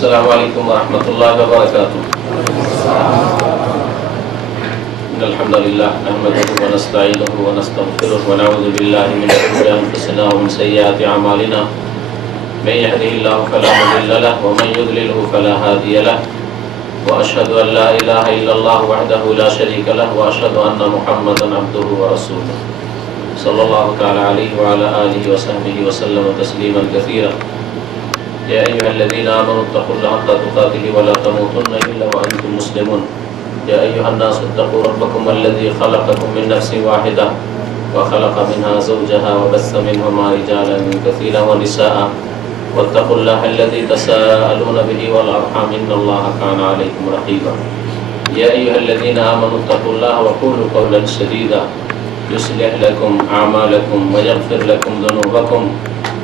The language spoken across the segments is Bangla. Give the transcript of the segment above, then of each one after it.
السلام عليكم ورحمة الله وبركاته. إن الحمد لله نحمده ونستعينه ونستغفره ونعوذ بالله من شرور أنفسنا ومن سيئات أعمالنا. من يهده الله فلا مضل له ومن يضلله فلا هادي له. وأشهد أن لا إله إلا الله وحده لا شريك له وأشهد أن محمدا عبده ورسوله صلى الله تعالى عليه وعلى آله وصحبه وسلم تسليما كثيرا. يا أيها الذين آمنوا اتقوا الله حق تقاته ولا تموتن إلا وأنتم مسلمون. يا أيها الناس اتقوا ربكم الذي خلقكم من نفس واحدة وخلق منها زوجها وبث منهما رجالا كثيرا ونساء واتقوا الله الذي تساءلون به والأرحام إن الله كان عليكم رقيبا. يا أيها الذين آمنوا اتقوا الله وقولوا قولا سديدا يصلح لكم أعمالكم ويغفر لكم ذنوبكم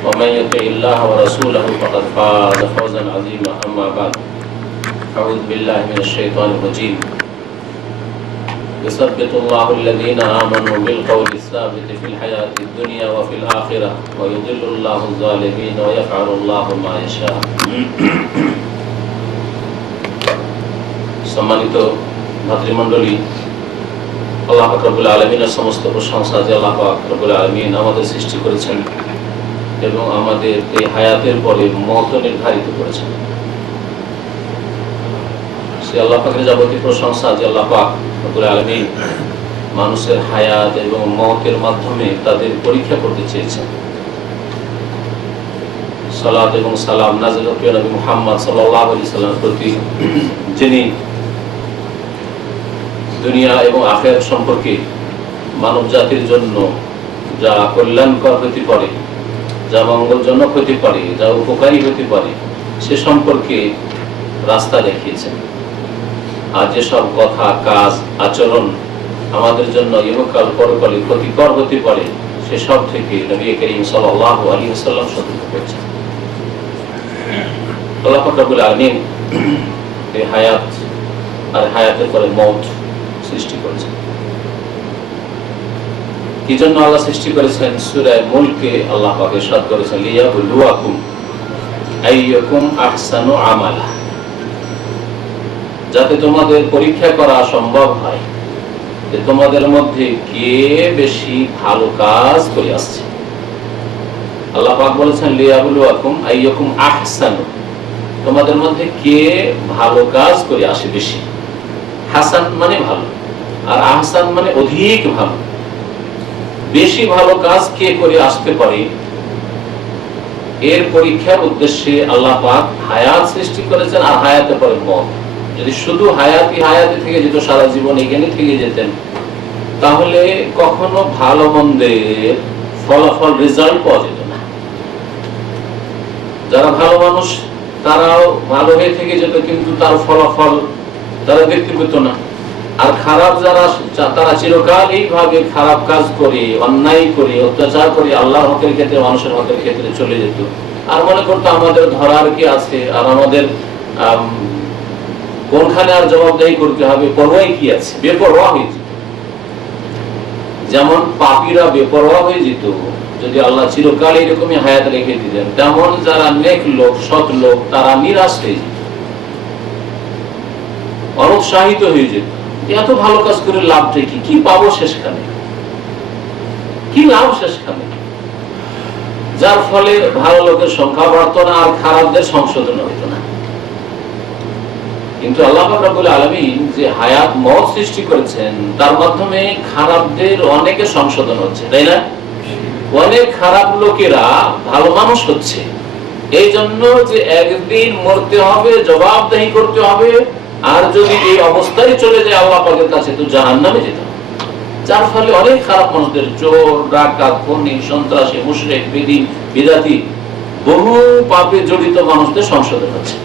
ومن يطع الله ورسوله فقد فاز فوزا عظيما. أما بعد أعوذ بالله من الشيطان الرجيم. يثبت الله الذين آمنوا بالقول الثابت في الحياة الدنيا وفي الآخرة ويضل الله الظالمين ويفعل الله ما يشاء. সম্মানিত ভাতৃমণ্ডলী, আল্লাহ পাক রব্বুল আলামিনের সমস্ত প্রশংসা যে আল্লাহ পাক রব্বুল আলামিন আমাদের সৃষ্টি করেছেন এবং আমাদের এই হায়াতের পরে মওত নির্ধারিত করেছেন। সে আল্লাহ পাকের যাবতীয় প্রশংসা যে আল্লাহ পাক রব্বুল আলামিন মানুষের হায়াত এবং মওতের মাধ্যমে তাদের পরীক্ষা করতে চেয়েছেন। সালাত এবং সালাম নাযিল হোক নবী মুহাম্মদ সাল্লাল্লাহু আলাইহি সাল্লামের প্রতি, যিনি দুনিয়া এবং আখিরাত সম্পর্কে মানব জাতির জন্য যা কল্যাণকর হতে পারে, যা মঙ্গলজনক হতে পারে, যা উপকারী হতে পারে সে সম্পর্কে রাস্তা দেখিয়েছেন। আর যেসব কথা, কাজ, আচরণ আমাদের জন্য ইহকাল পরকালে ক্ষতিকর হতে পারে সেসব থেকে নবী করিম সাল্লাল্লাহু আলাইহি ওয়াসাল্লাম সতর্ক করেছেন। আল্লাহ পাক রব্বুল আলামিন এই হায়াত আর হায়াতের পরে মওত সৃষ্টি করেছেন। কি জন্য আল্লাহ সৃষ্টি করেছেন? সূরা মুলকে আল্লাহ পাক ইরশাদ করেছেন, লিয়াবলুয়াকুম আইয়াকুম আহসানু আমালা, যাতে তোমাদের পরীক্ষা করা সম্ভব হয় যে তোমাদের মধ্যে কে বেশি ভালো কাজ করে আসছে। আল্লাহ পাক বলেছেন লিয়াবলুয়াকুম আইয়াকুম আহসানু, তোমাদের মধ্যে কে ভালো কাজ করে আসে বেশি। হাসান মানে ভালো, আর আহসান মানে অধিক ভালো। বেশি ভালো কাজ কে করে আসতে পারে এর পরীক্ষার উদ্দেশ্যে আল্লাহ পাক হায়াত সৃষ্টি করেছেন আর হায়াতের পরে মওত। যদি শুধু হায়াতে থেকে যেত, সারা জীবন এখানে থেকে যেতেন, তাহলে কখনো ভালো মন্দের ফলাফল রেজাল্ট পাওয়া যেত না। যারা ভালো মানুষ তারাও ভালো হয়ে থেকে যেত, কিন্তু তার ফলাফল তারা দেখতে পেত না। আর খারাপ যারা, তারা চিরকাল এইভাবে খারাপ কাজ করে, অন্যায় করে, অত্যাচার করে আল্লাহর হকের ক্ষেত্রে, মানুষের হকের ক্ষেত্রে চলে যেত। আর মনে করতো আমাদের ধরার কি আছে, আর আমাদের কোনখানে আর জবাবদাহি করতে হবে, পরোয়াই কি আছে, বেপরোয়া হয়ে যেত। যেমন পাপীরা বেপরোয়া হয়ে যেত যদি আল্লাহ চিরকাল এরকমই হায়াত রেখে দিতেন, তেমন যারা নেক লোক, সৎ লোক, তারা নিরাশ হয়ে যেত, অনুৎসাহিত হয়ে যেত। এত ভালো কাজ করে লাভটা কি? কি পাবো শেষখানে? কি লাভ শেষখানে? যার ফলে ভালো লোকের সংখ্যা বাড়তো না আর খারাপদের সংশোধন হতো না। কিন্তু আল্লাহ পাক রব্বুল আলামিন যে হায়াত মওত সৃষ্টি করেছেন, তার মাধ্যমে খারাপদের অনেকের সংশোধন হচ্ছে, তাই না? অনেক খারাপ লোকেরা ভালো মানুষ হচ্ছে। এই জন্য যে একদিন মরতে হবে, জবাবদাহি করতে হবে, আর যদি এই অবস্থায় চলে যায় আল্লাহ পাকের কাছে তো জাহান্নামে যেতে হবে। যার ফলে অনেক খারাপ মানুষদের, চোর, ডাকাত, খুনি, সন্ত্রাসী, মুশরিক, বেদিন, বিদাতি, বহু পাপে জড়িত মানুষদের সংশোধন হচ্ছে।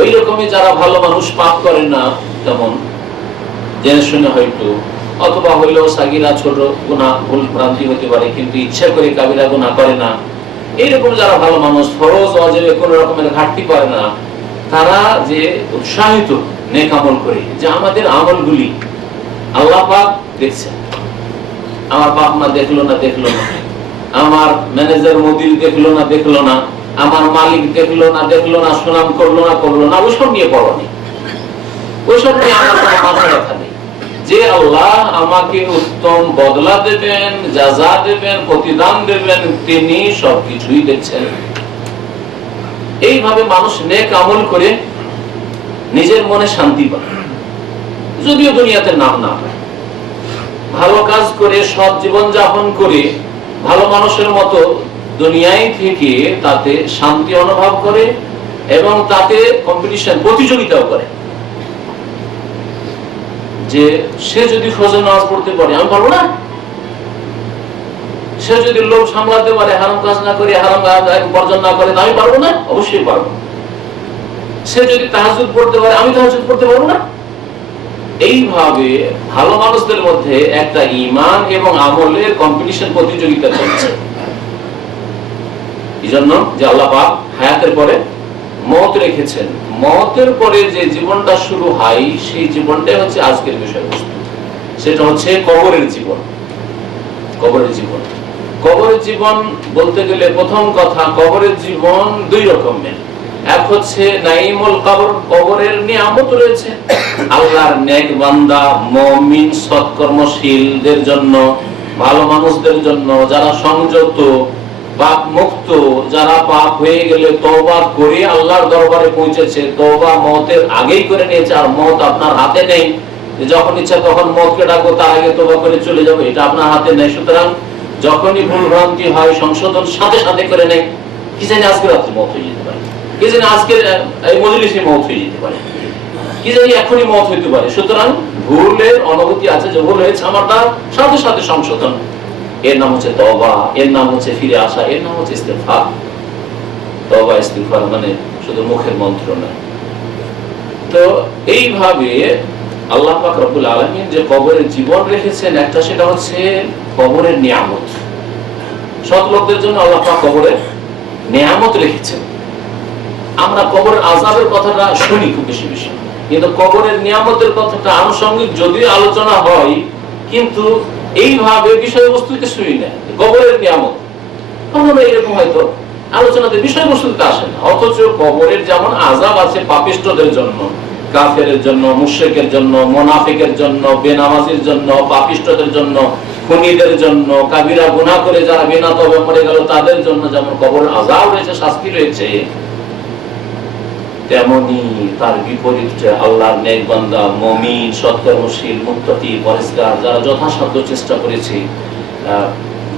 ওই রকমই যারা ভালো মানুষ, পাপ করে না, তেমন জেনে শুনে হয়তো, অথবা হইলেও সাগিরা ছোট গুনাহ, ভুল ভ্রান্তি হতে পারে, কিন্তু ইচ্ছা করে কাবিরা গুনাহ করে না, এইরকম যারা ভালো মানুষ, ফরজ ওয়াজিবে কোন রকমের ঘাটতি করে না, তারা যে উৎসাহিত নেক আমল করে, যে আমাদের আমলগুলি আল্লাহ পাক দেখছেন, আমার বাপ মা দেখলো না, আমার ম্যানেজার মুদির দেখলো না, আমার মালিক দেখলো না দেখলো না, সুনাম করলো না করলো না, ওইসব নিয়ে পড়ো নেই, ওইসব নিয়ে আমার কোনো মাথা ব্যথা নেই। যে আল্লাহ আমাকে উত্তম বদলা দেবেন, যাজা দেবেন, প্রতিদান দেবেন, তিনি সবকিছুই দেখছেন। এইভাবে মানুষ নেক আমল করে নিজের মনে শান্তি পায়, যদিও দুনিয়াতে নাম না পায়। ভালো কাজ করে সৎ জীবন যাপন করে ভালো মানুষের মতো দুনিয়ায় থেকে তাতে শান্তি অনুভব করে এবং তাতে কম্পিটিশন, প্রতিযোগিতাও করে, যে সে যদি ফজর নামাজ পড়তে পারে আমি পারবো না, সে যদি লোভ সামলাতে পারে, হারাম কাজ না করে, হারাম বর্জন না করে, আমি পারবো না, অবশ্যই পারবো। সে যদি তাহাজ্জুদ পড়তে পারে আমি তাহাজ্জুদ পড়তে পারবো না। এইভাবে ভালো মানুষদের মধ্যে একটা ঈমান এবং আমলের কম্পিটিশন, প্রতিযোগিতা চলছে। এই জন্য যে আল্লাহ পাক হায়াতের পরে মওত রেখেছেন, মওতের পরে যে জীবনটা শুরু হয় সেই জীবনটাই হচ্ছে আজকের বিষয়বস্তু। সেটা হচ্ছে কবরের জীবন। কবরের জীবন, কবরের জীবন বলতে গেলে প্রথম কথা, কবরের জীবন দুই রকমের। এক হচ্ছে নাইমুল কবর, কবরের নিয়ামত রয়েছে আল্লাহর নেক বান্দা, মুমিন, সৎকর্মশীলদের জন্য, ভালো মানুষদের জন্য, যারা সংযত, পাপ মুক্ত, যারা পাপ হয়ে গেলে তওবা করে আল্লাহর দরবারে পৌঁছেছে, তওবা মওতের আগেই করে নিয়েছে, আর মওত আপনার হাতে নেই, যখন ইচ্ছা তখন মওতকে ডাকবো, তার আগে তওবা করে চলে যাবো, এটা আপনার হাতে নেই। সুতরাং যখনই ভুল ভ্রান্তি হয় সংশোধন সাথে সাথে করে নেই। কি জানি আজকে রাত্রে মওত হয়ে যেতে পারে, কি জানি আজকের এই মজলিসে মওত হয়ে যেতে পারে, কি জানি এখনই মওত হইতে পারে। সুতরাং ভুলের অনুভূতি আছে যে ভুল হয়েছে আমার, তার সাথে সাথে সংশোধন। এর নাম হচ্ছে তওবা, এর নাম হচ্ছে ফিরে আসা, এর নাম হচ্ছে ইস্তেগফার। তওবা ইস্তেগফার মানে শুধু মুখের মন্ত্র নয়। তো এইভাবে আল্লাহ পাক রব্বুল আলামিন যে কবরের জীবন রেখেছেন, একটা সেটা হচ্ছে কবরের নিয়ামত। সৎ লোকদের জন্য আল্লাহ পাক কবরের নিয়ামত রেখেছেন। আমরা কবরের আযাবের কথাটা শুনি খুব বেশি বেশি, কিন্তু কবরের নিয়ামতের কথাটা আনুষঙ্গিক যদিও আলোচনা হয়, কিন্তু এইভাবে বিষয়বস্তুতে শুনি না। কবরের নিয়ামত কখনো এরকম হয়তো আলোচনাতে বিষয়বস্তুতে আসে না। অথচ কবরের যেমন আযাব আছে পাপিষ্ঠদের জন্য, কাফেরের জন্য, মুশরিকের জন্য, মুনাফিকের জন্য, বেনামাজির জন্য, পাপিষ্ঠদের জন্য, খুনীদের জন্য, কাবিরা গুনাহ করে যারা বিনা তওবা মরে গেল তাদের জন্য যেমন কবরের আযাব রয়েছে, শাস্তি রয়েছে, তেমনি তার বিপরীতে আল্লাহর নেক বান্দা, মুমিন, সৎকর্মশীল, মুত্তাকি, পরেজগার, যারা যথাসাধ্য চেষ্টা করেছে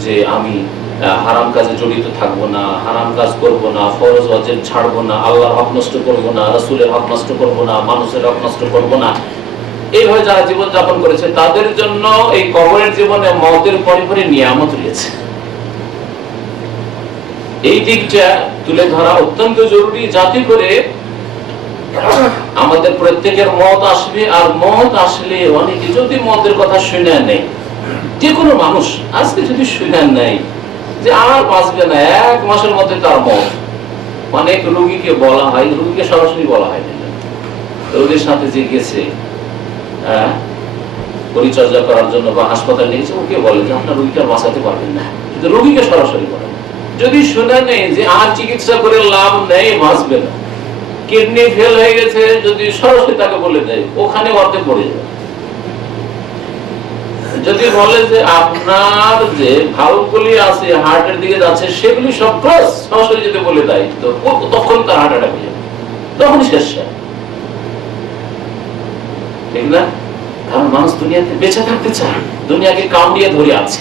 যে আমি হারাম কাজে জড়িত থাকবো না, হারাম কাজ করব না, ফরজ ওয়াজিব ছাড়বো না, আল্লাহর হক নষ্ট করব না, রাসূলের হক নষ্ট করব না, মানুষের হক নষ্ট করব না, এইভাবে যারা জীবন যাপন করেছে তাদের জন্য এই কবরের জীবনে মওতের পরে পরে নিয়ামত রয়েছে। এই দিকটা তুলে ধরা অত্যন্ত জরুরি, যাতে করে আমাদের প্রত্যেকের মত আসবে। আর মত আসলে অনেকে যদি মতের কথা শুনে নেই, যে কোনো মানুষ আজকে যদি শুনে নেই যে আর বাঁচবে না, 1 মাসের মধ্যে তার মত। অনেক রোগীকে বলা হয়, রোগীকে সরাসরি বলা হয় না, রোগীর সাথে যে গেছে পরিচর্যা করার জন্য বা হাসপাতাল নিয়েছে, ওকে বলে যে আপনার রোগীকে আর বাঁচাতে পারবেন না, কিন্তু রোগীকে সরাসরি বলে। যদি শুনে নেই যে আর চিকিৎসা করে লাভ নেই, বাঁচবে না, কিডনি ফেল হয়ে গেছে, যদি সরাসরি তাকে বলে দেয়, ওখানে অর্ধেক পড়ে যাবে। যদি বলে যে আপনার যে ভালভগুলি আছে হার্টের দিকে যাচ্ছে সেগুলি সব ক্লোজ, সরাসরি যদি বলে দেয় তো তখন তার হার্ট অ্যাটাক হয়ে যাবে, তখন শেষ। ঠিক না? কারণ মানুষ দুনিয়াতে বেঁচে থাকতে চায়, দুনিয়াকে কামড়িয়ে ধরে আছে,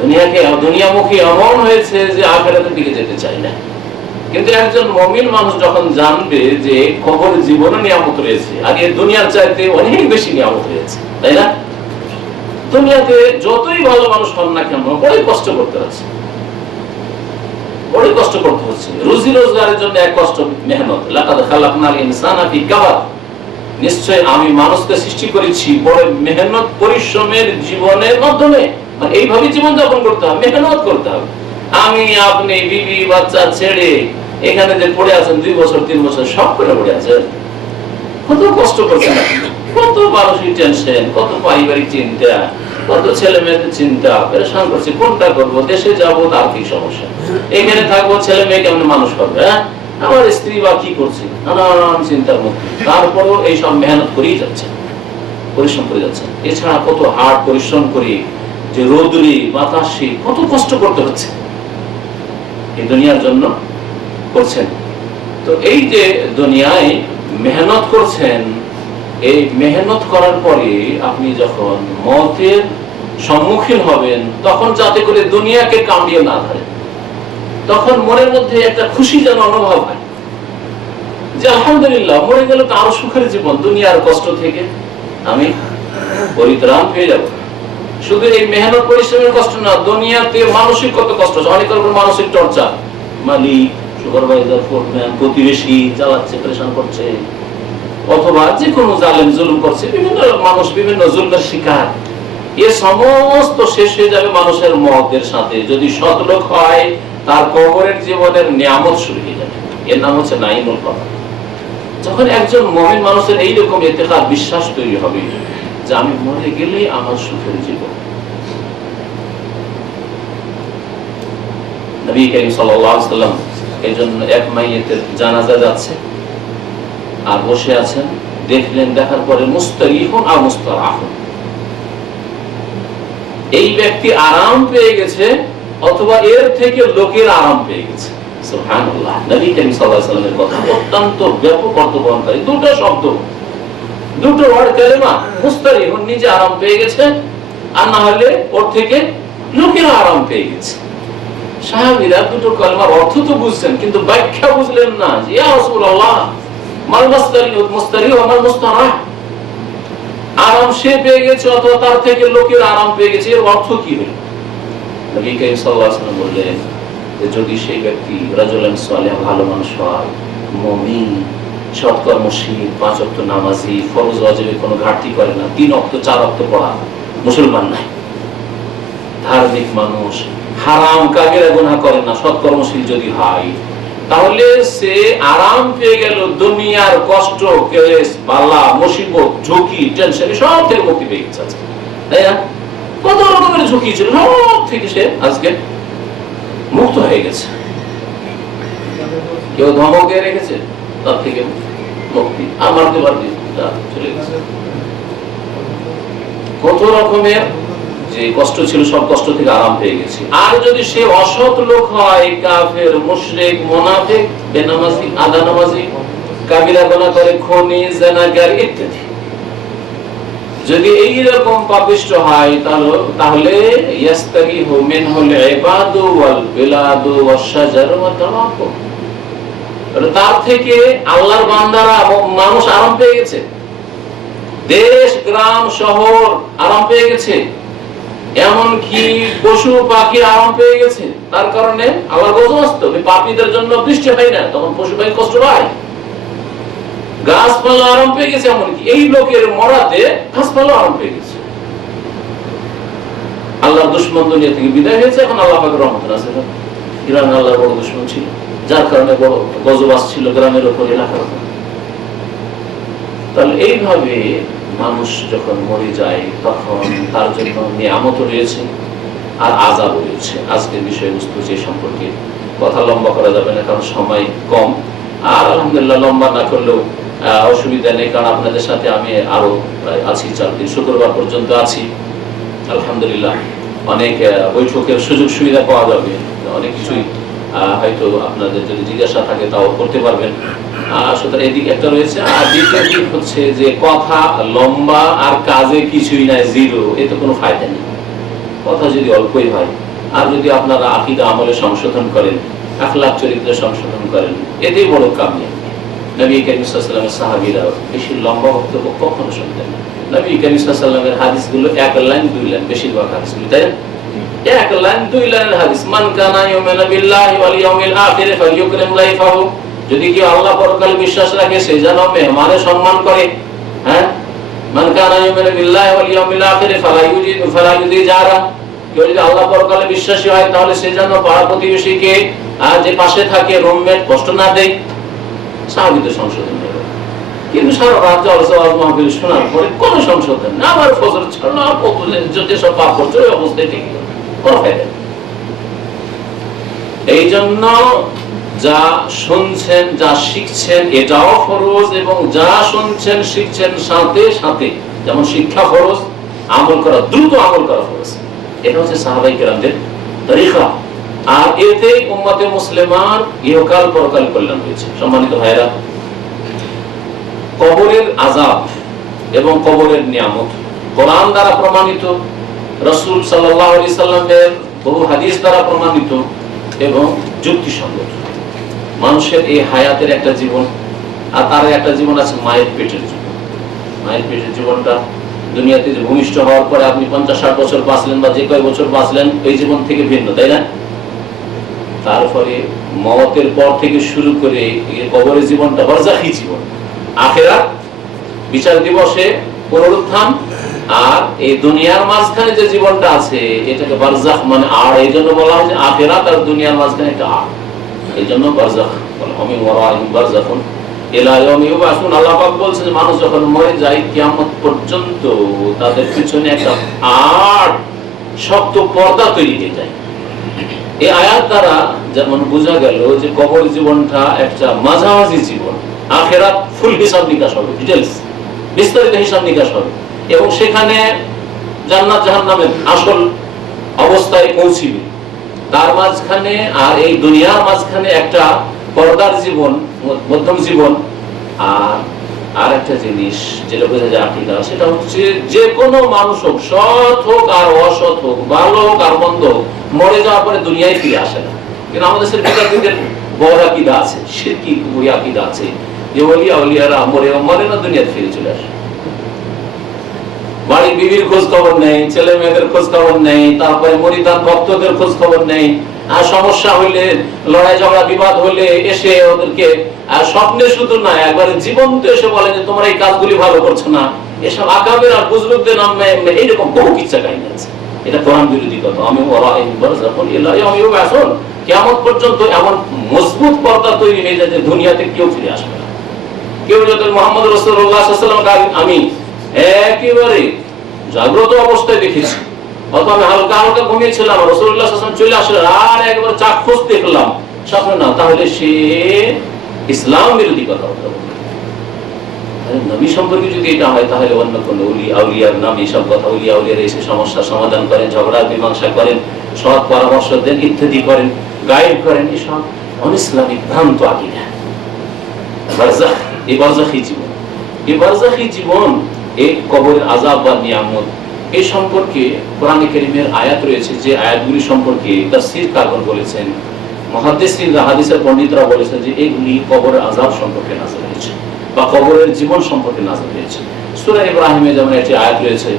দুনিয়াকে দুনিয়ামুখী এমন হয়েছে যে আখিরাতের দিকে যেতে চায় না। কিন্তু একজন মুমিন মানুষ যখন জানবে যে কবরের জীবনে নিয়ামত রয়েছে, আর এই দুনিয়ার চাইতে অনেক বেশি নিয়ামত রয়েছে, তাই না? দুনিয়াতে যতই ভালো মানুষ হন না কেন বড়ই কষ্ট করতে হচ্ছে, বড়ই কষ্ট করতে হচ্ছে। রুজি রোজগারের জন্য এক কষ্ট, মেহনত। লাকাদ খালাকনাল ইনসানা ফি কাবাদ, নিশ্চয় আমি মানুষকে সৃষ্টি করেছি বড় মেহনত পরিশ্রমের জীবনের মাধ্যমে। মানে এইভাবে জীবন যাপন করতে হবে, মেহনত করতে হবে। আমি আপনি বিবি বাচ্চা ছেড়ে এখানে যে পড়ে আছেন 2 বছর 3 বছর সব করে পড়ে আছেন, কত কষ্ট করছেন, কত মানসিক টেনশন, কত পারিবারিক চিন্তা, কত ছেলে মেয়েদের চিন্তা, পেরেশান করছে, কোনটা করবো, দেশে যাবো আর্থিক সমস্যা, এখানে থাকবো, ছেলে মেয়ে কেমন মানুষ হবে, আমার স্ত্রী বা কি করছে, নানান চিন্তার মধ্যে। তারপরেও এইসব মেহনত করেই যাচ্ছে, পরিশ্রম করে যাচ্ছে। এছাড়া কত হার্ড পরিশ্রম করি, যে রোদরি বাতাসে কত কষ্ট করতে হচ্ছে এই দুনিয়ার জন্য করছেন। তো এই যে দুনিয়ায় মেহনত করছেন, এই মেহনত করার পরে আপনি যখন মতের সম্মুখীন হবেন, তখন যাতে করে দুনিয়াকে কামড়িয়ে না ধরে, তখন মনের মধ্যে একটা খুশি যেন অনুভব হয় যে আলহামদুলিল্লাহ, মরে গেল তো আরো সুখের জীবন, দুনিয়ার কষ্ট থেকে আমি পরিত্রাণ পেয়ে যাব। শুধু এই মেহনত পরিশ্রমের কষ্ট না, দুনিয়াতে মানসিক কত কষ্ট, অনেকের উপর মানসিক টর্চার, মালিক, সুপারভাইজার, ফোরম্যান, প্রতিবেশী চালাচ্ছে, পরেশান করছে, অথবা যে কোনো জালেম জুলুম করছে, বিভিন্ন মানুষ বিভিন্ন জুলমের শিকার। এ সমস্ত শেষ হয়ে যাবে মানুষের মতের সাথে। যদি সৎ লোক হয়, তার কবরের জীবনের নিয়ামত শুরু হয়ে যাবে। এর নাম হচ্ছে নাইমুল কবর। যখন একজন মুমিন মানুষের এইরকম ইতিকাদ, বিশ্বাস তৈরি হবে যে আমি মরে গেলে আমার সুখের জীবন। নবী করিম সাল্লাল্লাহু আলাইহি ওয়াসাল্লাম এই জন্য এক মাইয়েতের জানাজা যাচ্ছে আর বসে আছেন, দেখলেন, দেখার পরে মুস্তারিহুন আও মুস্তারাহুন, এই ব্যক্তি আরাম পেয়ে গেছে অথবা এর থেকে লোকের আরাম পেয়ে গেছে। সুবহানাল্লাহ। নবী করিম সাল্লাল্লাহু আলাইহি ওয়াসাল্লামের কথা অত্যন্ত ব্যাপক অর্থ বহনকারী, দুটো শব্দ, দুটো ওয়ার্ড, কালেমা। মুস্তারিহুন নিজে আরাম পেয়ে গেছে, আর না হলে ওর থেকে লোকেরা আরাম পেয়ে গেছে। সাহাবীরা দুটো কালেমার অর্থ তো বুঝছেন, কিন্তু ব্যাখ্যা বুঝলেন না। যে ইয়া রাসূলুল্লাহ, মাল মুস্তারিহ ওয়া মাল মুস্তারাহ, আরাম সে পেয়ে গেছে অথবা তার থেকে লোকের আরাম পেয়ে গেছে, এর অর্থ কি হলো? নবী করিম সাল্লাল্লাহু আলাইহি ওয়াসাল্লাম বললেন যে যদি সেই ব্যক্তি রাজুলান সালেহ, ভালো মানুষ হয়, মুমিন, সৎকর্মশীল, 5 ওয়াক্ত নামাজি, ফরজ ওয়াজিবে কোনো ঘাটতি করে না, 3 ওয়াক্ত 4 ওয়াক্ত পড়া মুসলমান নাই, ধার্মিক মানুষ, হারাম কাবিরা গুনাহ করে না, সৎকর্মশীল যদি হয়, তাহলে সে আরাম পেয়ে গেল, দুনিয়ার কষ্ট, কেস, বালা, মুসিবত, ঝুঁকি, টেনশন সব থেকে মুক্তি পেয়ে গেছে আজকে, তাই না? কত রকমের ঝুঁকি ছিল, সব থেকে সে আজকে মুক্ত হয়ে গেছে। কেউ ধমক দিয়ে রেখেছে, তার থেকে মুক্তি, আর মারতে পারবি, চলে গেছে। কত রকমের যে কষ্ট ছিল, সব কষ্ট থেকে আরাম পেয়ে গেছে। আর যদি সে অসৎ লোক হয়, কাফের, মুশরিক, মুনাফিক, বেনামাজি, আধা নামাজি, কাবিরা গুনাহ করে, খুনি, জিনাকার ইত্যাদি, যদি এই রকম পাপিষ্ট হয়, তাহলে ইয়াস্তাগিহু মিনহুল ইবাদু ওয়াল বিলাদু ওয়াশ শাজারু ওয়াত তাওয়াক্কু, তার থেকে আল্লাহর বান্দারা, মানুষ আরাম পেয়ে গেছে, দেশ, গ্রাম, শহর আরাম পেয়ে গেছে, এমনকি পশু পাখি আরাম পেয়ে গেছে। তার কারণে আল্লাহর গজব আসতো, পাপীদের জন্য বৃষ্টি হয় না, তখন পশু পাখি কষ্ট পায়। গাছপালা আরাম পেয়ে গেছে, এমনকি এই লোকের মরাতে গাছপালা আরাম পেয়ে গেছে। আল্লাহর দুশমন দুনিয়া থেকে বিদায় হয়েছে, এখন আল্লাহ পাকের রহমত আছে। ইরান আল্লাহর বড় দুশমন ছিল, যার কারণে বড় গজব আসছিল গ্রামের উপর, এলাকার উপর। তাহলে এইভাবে মানুষ যখন মরে যায়, তখন তার জন্য নিয়ামত রয়েছে আর আযাব রয়েছে। আজকের বিষয়বস্তু যে সম্পর্কে কথা লম্বা করা যাবে না, কারণ সময় কম। আর আলহামদুলিল্লাহ লম্বা না করলেও অসুবিধা নেই, কারণ আপনাদের সাথে আমি আরো আছি 4 দিন, শুক্রবার পর্যন্ত আছি। আলহামদুলিল্লাহ অনেক বৈঠকের সুযোগ সুবিধা পাওয়া যাবে, অনেক কিছুই হয়তো আপনাদের যদি জিজ্ঞাসা থাকে তাও করতে পারবেন। সুতরাং এদিক একটা রয়েছে। আর দ্বিতীয় দিক হচ্ছে যে কথা লম্বা আর কাজে কিছুই নাই, জিরো, এতে কোনো ফায়দা নেই। কথা যদি অল্পই হয়, আর যদি আপনারা আকীদা আমলে সংশোধন করেন, আখলাক চরিত্র সংশোধন করেন, এতেই বড় কামিয়াবি। নবী করিম সাল্লাল্লাহু আলাইহি ওয়াসাল্লামের সাহাবীরা বেশি লম্বা বক্তব্য কখনো শুনতেন না। নবী করিম সাল্লাল্লাহু আলাইহি ওয়াসাল্লামের হাদিসগুলো 1 লাইন 2 লাইন, বেশিরভাগ হাদিসগুলো, তাই না? 1 লাইন 2 লাইনের হাদিস। মান কানা ইউমিনু বিল্লাহি ওয়াল ইয়াউমিল আখির ফালইউকরিম লাইফাহু, যদি কেউ আল্লাহ পরকালে বিশ্বাস রাখে, সে যেন মেহমানের সম্মান করে। হ্যাঁ, মান কানা ইউমিনু বিল্লাহি ওয়াল ইয়াউমিল আখির ফালা ইউজি জারা, কেউ যদি আল্লাহ পরকালে বিশ্বাসী হয়, তাহলে সে যেন পাড়া প্রতিবেশীকে, যে পাশে থাকে, রুমমেট, কষ্ট না দেয়। সাহাবীদের সংশোধন হলো। কিন্তু সারা রাত জলসা ওয়াজ মাহফিল শোনার পরে কোনো সংশোধন না, আবার ফজর ছাড়লো, যেসব পাপ করছে ওই অবস্থায় ঠিক কোনো ফায়দা নেই। এই জন্য যা শুনছেন, যা শিখছেন এটাও ফরজ, এবং যা শুনছেন শিখছেন সাথে সাথে, যেমন শিক্ষা ফরজ, আমল করা, দ্রুত আমল করা ফরজ। এটা হচ্ছে সাহাবায়ে কেরামদের তরিকা। আর এতে উম্মতে মুসলিমার ইহকাল পরকাল কল্যাণ হয়েছে। সম্মানিত ভাইরা, কবরের আযাব এবং কবরের নিয়ামত কোরআন দ্বারা প্রমাণিত, রাসূল সাল্লাল্লাহু আলাইহি সাল্লামের বহু হাদিস দ্বারা প্রমাণিত এবং যুক্তিসঙ্গত। মানুষের এই হায়াতের একটা জীবন, আর তার একটা জীবন আছে মায়ের পেটের জীবন। মায়ের পেটের জীবনটা দুনিয়াতে যে ভূমিষ্ঠ হওয়ার পরে আপনি 50-60 বছর বাঁচলেন বা যে কয় বছর বাঁচলেন, এই জীবন থেকে ভিন্ন, তাই না? তারপরে মওতের পর থেকে শুরু করে কবরের জীবনটা বারজাখী জীবন, আখিরাত, বিচার দিবসে পুনরুত্থান, আর এই দুনিয়ার মাঝখানে যে জীবনটা আছে এটাকে বারজাখ মানে আর, এই জন্য বলা হয় যে আখিরাত আর দুনিয়ার মাঝখানে একটা আর, এই জন্য বারজাখ বলা হয়। মিন ওয়ারাইহিম বারজাখুন ইলা ইয়াউমি ইউবআসুন। আল্লাহ পাক বলছেন যে মানুষ যখন মরে যায় কিয়ামত পর্যন্ত তাদের পিছনে একটা আট শক্ত পর্দা তৈরি হয়ে যায়। এই আয়াত দ্বারা যেমন বোঝা গেল যে কবর জীবনটা একটা মাঝামাঝি জীবন, আখিরাত ফুল হিসাব নিকাশ হবে, ডিটেইলস বিস্তারিত হিসাব নিকাশ হবে, এবং সেখানে জান্নাত জাহান্নামের আসল অবস্থায় পৌঁছিবে। তার মাঝখানে আর এই দুনিয়ার মাঝখানে একটা পর্দার জীবন, মধ্যম জীবন। আর একটা জিনিস যেটা বোঝা যায় আকীদা, সেটা হচ্ছে যে কোনো মানুষ হোক, সৎ হোক আর অসৎ হোক, ভালো হোক আর মন্দ হোক, মরে যাওয়ার পরে দুনিয়ায় ফিরে আসে না। কিন্তু আমাদের দেশের বিদ্যার্থীদের বড় আকীদা আছে, শিরকি কুফরি আকীদা আছে, যে ওলিয়া ওলিয়ারা মরে না, দুনিয়াতে ফিরে চলে আসে। বাড়ি বিবির খোঁজ খবর নেই, ছেলে মেয়েদের খোঁজ খবর নেই, তারপরে মরিদান ভক্তদের খোঁজ খবর নেই। আর সমস্যা হইলে, লড়াই ঝগড়া বিবাদ হলে এসে ওদেরকে স্বপ্নে শুধু না, একবারে জীবন্ত এসে বলে যে তোমরা এই কাজগুলি ভালো করছো না। এসব আকাবের আর বুজরুকদের নামে এইরকম বহু কিচ্ছা কাহিনী আছে। এটা কোরআন বিরোধী কথা। আমি ওয়ারাইহিম বারযাখুন ইলা ইয়াউমি ইউবআসুন, কিয়ামত পর্যন্ত এমন মজবুত পর্দা তৈরি হয়ে যায় যে দুনিয়াতে কেউ ফিরে আসবে না। কেউ যদি মুহাম্মদ রাসূলুল্লাহ সাল্লাল্লাহু আলাইহি ওয়াসাল্লাম আমি একেবারে জাগ্রত অবস্থায় দেখেছি, অথবা আমি হালকা হালকা ঘুমিয়েছিলাম, রাসূলুল্লাহ সাল্লাল্লাহু আলাইহি ওয়াসাল্লাম চলে আসলেন আর একবার চাক্ষুষ দেখলাম, স্বপ্ন না, তাহলে সে ইসলাম বিরোধী কথা বলবে। নবী সম্পর্কে যদি এটা হয়, তাহলে অন্য কোন ওলি আউলিয়ার নাম এইসব কথা, ওলি আউলিয়ার এসে সমস্যার সমাধান করেন, ঝগড়া মীমাংসা করেন, সৎ পরামর্শ দেন, ইত্যাদি করেন, গাইড করেন, এসব অনিসলামিক ভ্রান্ত আকীদা। বারজাখ, এই বারজাখী জীবন, এই বারজাখী জীবন, এই কবরের আযাব বা নিয়ামত, এই সম্পর্কে কোরআনে কারীমের আয়াত রয়েছে, যে আয়াতগুলি সম্পর্কে তাফসীর কারগণ বলেছেন, মুহাদ্দিসিনরা, হাদিসের পণ্ডিতরা বলেছেন যে এগুলি কবরের আযাব সম্পর্কে নাযিল হয়েছে বা কবরের জীবন সম্পর্কে নাযিল হয়েছে। সূরা ইব্রাহিমে যেমন একটি আয়াত রয়েছে,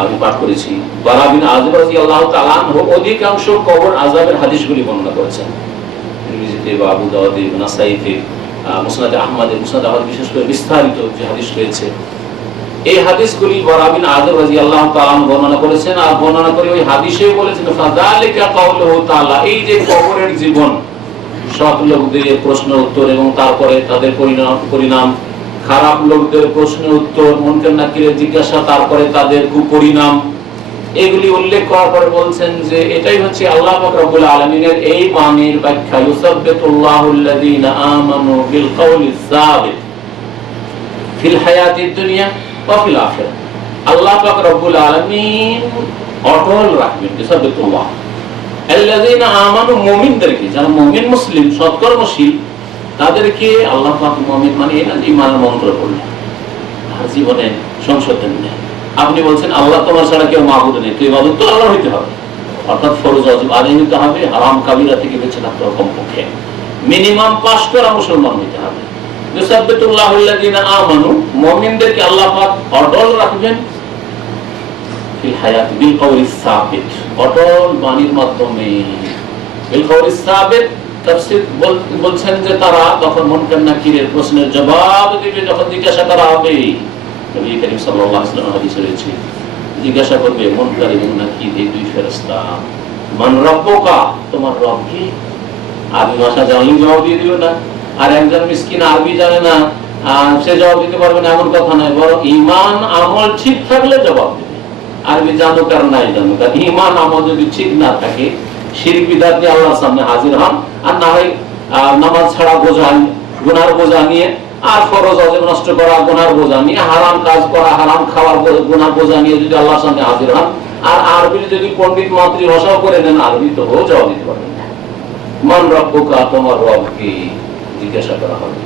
আমি পাঠ করেছি, বারা বিন আযিব রাদিয়াল্লাহু তাআলা আনহু অধিকাংশ কবর আযাবের হাদিসগুলি বর্ণনা করেছেন। তিরমিজিতে বা আবু দাউদে, নাসাঈতে, মুসনাদে আহমদে, মুসনাদ আহমদ বিশেষ করে বিস্তারিত যে হাদিস রয়েছে, এই হাদিসগুলি বারা বিন আযিব রাদিয়াল্লাহু তাআলা বর্ণনা করেছেন। আর বর্ণনা করে ওই হাদিসে বলেছেন ফাযালিকা কাউলুহু তাআলা, এই যে কবরের জীবন, সৎ লোকদের প্রশ্ন উত্তর এবং তারপরে তাদের পরিণাম, খারাপ লোকদের প্রশ্ন উত্তর, মুনকার নাকিরের জিজ্ঞাসা, তারপরে তাদের কুপরিণাম, এগুলি উল্লেখ করার পরে বলছেন যে এটাই হচ্ছে আল্লাহ পাক রব্বুল আলামিনের এই বাণীর ব্যাখ্যা, ইউসাব্বিতুল্লাহুল্লাযীনা আমানু বিল কাউলিস সাবিত ফিল হায়াতিদ দুনিয়া ওয়া ফিল আখিরাহ। আল্লাহ পাক রব্বুল আলামিন অটল রাখবেন, ইউসাব্বিতুল্লাহ আল্লাযীনা আমানু, মুমিনদেরকে, যারা মুমিন মুসলিম সৎকর্মশীল, তাদেরকে আল্লাহ পাক, মুমিন মানে এই না যে ঈমানের মন্ত্র পড়লেন আর জীবনে সংশোধন নেই। আপনি বলছেন আল্লাহ তোমার ছাড়া কেউ মাবুদ নেই, তো ইবাদত তো আল্লাহর হইতে হবে, অর্থাৎ ফরজ ওয়াজিব আদায় হতে হবে, হারাম কাবিরা থেকে বেঁচে থাকতে হবে, কমপক্ষে মিনিমাম 5 করা মুসলমান হইতে হবে। ইউসাব্বিতুল্লাহুল্লাযীনা আমানু, মুমিনদেরকে আল্লাহ পাক অটল রাখবেন ফিল হায়াত বিল কাউলিস সাবিত, অটল বাণীর মাধ্যমে। বিল কাউলিস সাবিত তাফসীর বলছেন যে তারা তখন মুনকার নাকিরের প্রশ্নের জবাব দিবে, যখন জিজ্ঞাসা করা হবে। নবী করিম সাল্লাল্লাহু আলাইহি ওয়াসাল্লাম হাদিসে রয়েছে, জিজ্ঞাসা করবে মুনকার এবং নাকির, এই দুই ফেরেশতা, মান রাব্বুকা, তোমার রব কি? আরবি ভাষা জানলেই জবাব দিয়ে দিবে না। আর একজন মিসকিন আরবি জানে না, সে জবাব দিতে পারবে না এমন কথা নয়, বরং ইমান আমল ঠিক থাকলে জবাব দেবে। আরবি জানুক আর নাই জানুক, আর ইমান আমল যদি ঠিক না থাকে, শিরক বিদআত নিয়ে আল্লাহর সামনে হাজির হন, আর না হয় নামাজ ছাড়া বোঝা, গুনার বোঝা নিয়ে, আর ফরজ অজেব নষ্ট করা গুনার বোঝা নিয়ে, হারাম কাজ করা, হারাম খাওয়ার গুনার বোঝা নিয়ে যদি আল্লাহর সামনে হাজির হন, আর আরবি যদি পণ্ডিত মাতৃভাষাও করে নেন, আরবি তো জবাব দিতে পারবেন না। মান রব্বুকা, তোমার রব কি জিজ্ঞাসা করা হবে।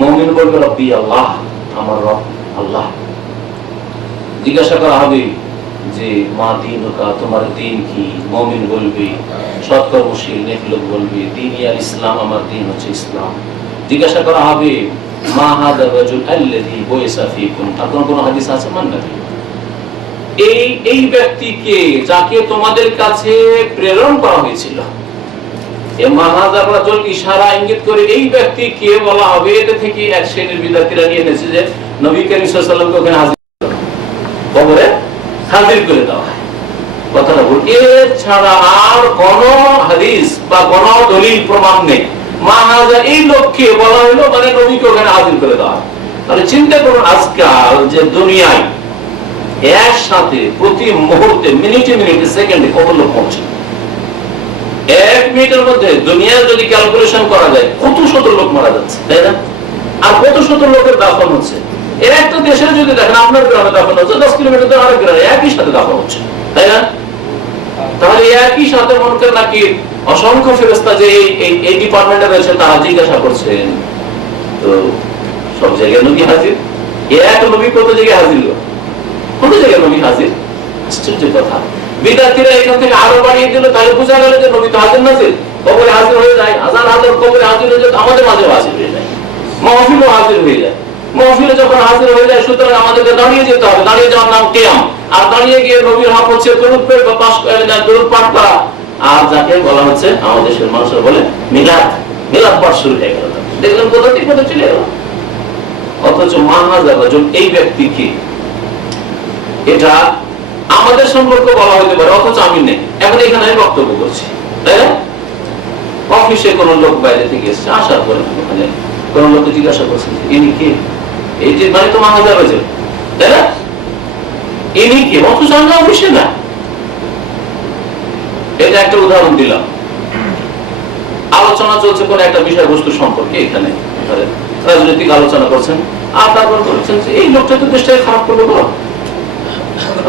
মুমিন বলবে রব্বি আল্লাহ, আমার রব আল্লাহ। জিজ্ঞাসা করা হবে যে মা দীনুকা, তোমার দিন কি। মুমিন বলবে, সৎকর্মশীল নেক লোক বলবে দীনিয়াল ইসলাম, আমার দিন হচ্ছে ইসলাম। জিজ্ঞাসা করা হবে মা হাযার রাজুল আল্লাযী বুইসা ফীকুম, আপনার কোন হাদিস আছে মান নবী, এই ব্যক্তিকে যাকে তোমাদের কাছে প্রেরণ করা হয়েছিল। এই মা হাযার রাজুল ইশারা ইঙ্গিত করে এই ব্যক্তিকে বলা হবে। এতে থেকে এক শ্রেণীর বিদ্যার্থীরা নিয়ে এনেছে যে নবী করিম সাল্লাল্লাহু আলাইহি ওয়াসাল্লামকে ওখানে কবরে হাজির করে দেওয়া হয়। কথাটা ভুল। এর ছাড়া আর কোন হাদিস বা কোন দলিল প্রমাণ নেই। মা হাযা এই লোককে বলা হলো মানে নবীকে ওখানে হাজির করে দেওয়া। তাহলে চিন্তা করুন, আজকাল যে দুনিয়ায় একসাথে প্রতি মুহূর্তে, মিনিটে মিনিটে, সেকেন্ডে কত লোক মরছে। 1 মিনিটের মধ্যে দুনিয়ার যদি ক্যালকুলেশন করা যায় কত শত লোক মারা যাচ্ছে, তাই না? আর কত শত লোকের দাফন হচ্ছে। একটা দেশে যদি দেখেন, আপনার গ্রামে দাফন হচ্ছে, 10 কিলোমিটার দূরে আরেক গ্রামে একই সাথে দাফন হচ্ছে, তাই না? তাহলে একই সাথে মনে করেন নাকি অসংখ্য ফেরেশতা যে এই ডিপার্টমেন্টে রয়েছে তারা জিজ্ঞাসা করছেন, তো সব জায়গায় নবী হাজির। এক নবী কত জায়গায় হাজির, কত জায়গায় নবী হাজির। আশ্চর্য কথা। বিদ্যার্থীরা এখান থেকে আরো বাড়িয়ে দিল, তাহলে বোঝা গেল যে নবী তো হাজির নাজির, কবরে হাজির হয়ে যায়, হাজার হাজার কবরে হাজির হয়ে যায়, আমাদের মাঝেও হাজির হয়ে যায়, মাহফিলও হাজির হয়ে যায়। মাহফিলে যখন হাজির হয়ে যায়, সুতরাং আমাদেরকে দাঁড়িয়ে যেতে হবে। দাঁড়িয়ে যাওয়ার নাম কিয়াম। আর দাঁড়িয়ে গিয়ে নবীর হক হচ্ছে দরুদ পাঠ করা। আর যাকে বলা হচ্ছে আমাদের দেশের মানুষরা বলে মিলাদ, মিলাদ পাঠ শুরু হয়ে গেল। দেখলেন কোথা থেকে কোথা চলে গেল। অথচ মা হাযার রাজুল এই ব্যক্তিকে, এটা আমাদের সম্পর্কে বলা হতে পারে, অথচ আমি নেই। এখন এখানে আমি বক্তব্য করছি, তাই না? অফিসে কোন লোক বাইরে থেকে এসেছে, আসার পরে কোন লোককে জিজ্ঞাসা করছেন ইনি কে, এই যে মানে তো মা হাযার রাজুল, তাই না? ইনি কে, অথচ আমরা অফিসে না। এটা একটা উদাহরণ দিলাম। আলোচনা চলছে কোন একটা বিষয়বস্তু সম্পর্কে, এখানে রাজনৈতিক আলোচনা করছেন, আর তারপর বলছেন যে এই লোকটা তো দেশটাকে খারাপ করলো বলো।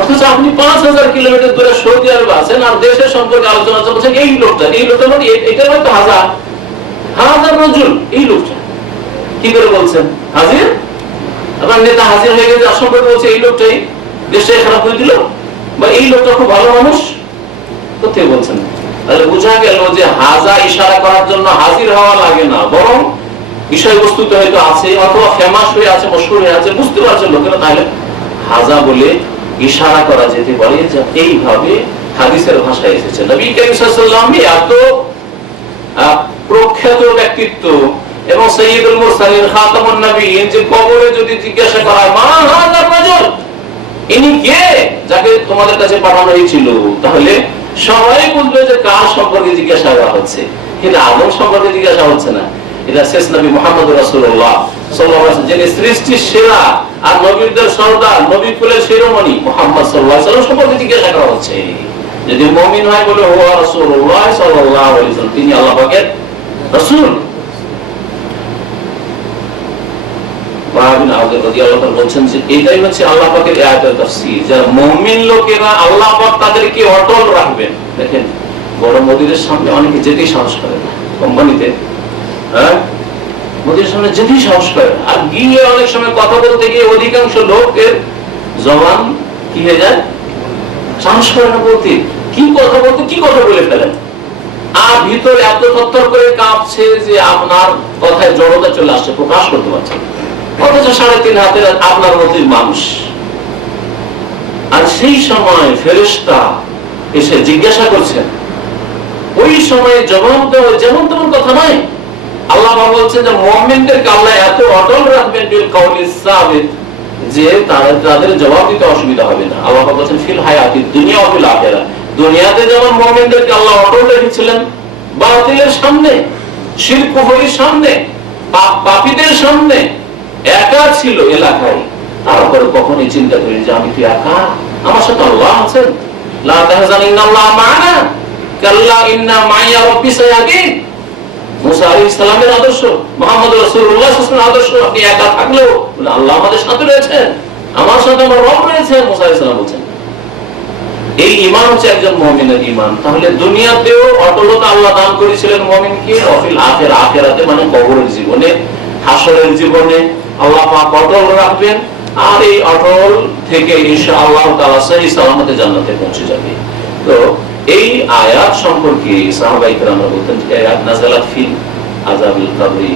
অথচ আপনি 5000 কিলোমিটার দূরে সৌদি আরবে আছেন, আর দেশের সম্পর্কে আলোচনা চলছেন এই লোকটা মানে এটা হয়তো হাজার হাজার রাজুল, এই লোকটা কি করে বলছেন হাজির। আবার নেতা হাজির হয়ে গেছে, আর সম্পর্কে বলছে এই লোকটাই দেশটাকে খারাপ করে দিল, বা এই লোকটা খুব ভালো মানুষ, কোথায় বলছেন। তাহলে বোঝা গেল যে হাজা ইশারা করার জন্য হাজির হওয়া লাগে না, বরং বিষয়বস্তুতে হয়তো আছে, অথবা ফেমাস হয়ে আছে, মশহুর হয়ে আছে, বুঝতে পারছেন লোকেরা, তাহলে হাজা বলে ইশারা করা যেতে পারে। যে এইভাবে হাদিসের ভাষায় এসেছে। নবী করিম সাল্লাল্লাহু আলাইহি ওয়াসাল্লাম এত প্রখ্যাত ব্যক্তিত্ব এবং সাইয়্যিদুল মুরসালিন, খাতামুন নবিয়্যিন, যে কবরে যদি জিজ্ঞাসা করা হয় মা হাযার রাজুল, ইনি কে যাকে তোমাদের কাছে পাঠানো হয়েছিল, তাহলে সবাই বলবে যে কার সম্পর্কে জিজ্ঞাসা করা হচ্ছে। এটা আদম সম্পর্কে জিজ্ঞাসা হচ্ছে না, এটা শেষ নবী মুহাম্মদ রাসূলুল্লাহ সাল্লাল্লাহু আলাইহি ওয়াসাল্লাম, যিনি সৃষ্টির সেরা আর নবীদের সর্দার, নবী কুলের শিরোমণি মুহাম্মদ সাল্লাল্লাহু আলাইহি ওয়াসাল্লাম সম্পর্কে জিজ্ঞাসা করা হচ্ছে। যদি মুমিন হয় বলে হুয়া রাসূলুল্লাহ সাল্লাল্লাহু আলাইহি ওয়াসাল্লাম, তিনি আল্লাহ পাকের রাসূল। বলছেন যে এটাই হচ্ছে আল্লাহ পাকের আয়াতের তাফসীর, যারা মুমিন লোকেরা আল্লাহ পাক তাদেরকে অটল রাখবেন। দেখেন বড় মদিরের সামনে অনেকে যেতেই সাহস করে না, কোম্পানিতে মদিরের সামনে যেতেই সাহস করে না, আর গিয়ে অনেক সময় কথা বলতে গিয়ে অধিকাংশ লোকের জবান কি হয়ে যায়, সাহস করে না বলতে, কি কথা বলতে কি কথা বলে ফেলেন, আর ভিতরে এত থরথর করে কাঁপছে যে আপনার কথায় জড়তা চলে আসছে, প্রকাশ করতে পারছেন। অথচ 3.5 হাতের আপনার মতোই মানুষ। আর সেই সময় ফেরেশতা এসে জিজ্ঞাসা করছেন, ওই সময় জবাব দেওয়া যেমন তেমন কথা নয়। আল্লাহ বলছেন যে মুমিনদেরকে আল্লাহ এত অটল রাখবেন বিল কাউলিস সাবিত, যে তাদের জবাব দিতে অসুবিধা হবে না। আল্লাহ বলছেন ফিল হায়াতিদ দুনিয়া ওয়া ফিল আখিরাহ, দুনিয়াতে যেমন মুমিনদেরকে আল্লাহ অটল রেখেছিলেন বাতিলের সামনে, শিরক কুফরির সামনে, পাপীদের সামনে, একা ছিল এলাকায়, তারপরে কখনোই চিন্তা করি যে আমি কি একা, আমার সাথে আল্লাহ আছেন। লা তাহজান ইন্নাল্লাহ মা'ানা কাল্লা ইন্না মাইয়া রাব্বি সায়াহদিন। মুসা আলাইহিস সালামের আদর্শ, মুহাম্মদ রাসূলুল্লাহ সাল্লাল্লাহু আলাইহি ওয়াসাল্লামের আদর্শ, আপনি একা থাকলেও আল্লাহ আমাদের সাথে রয়েছেন, আমার সাথে আমার রব রয়েছেন। মুসা আলাইহিস সালাম বলেন এই ঈমান হচ্ছে একজন মুমিনের ঈমান। তাহলে দুনিয়াতেও অটলতা আল্লাহ দান করেছিলেন মুমিনকে, অফিল আখিরাতে মানে কবরের জীবনে, হাসরের জীবনে আল্লাহ পাক অটল রাখবেন, আর এই অটল থেকে ইনশাআল্লাহ তাআলা সহি সালামতে জান্নাতে পৌঁছে যাবে। তো এই আয়াত সম্পর্কে সাহাবায়ে কেরামরা বলতেন যে আয়াত নাযালাত ফিল আযাবিল কবরি,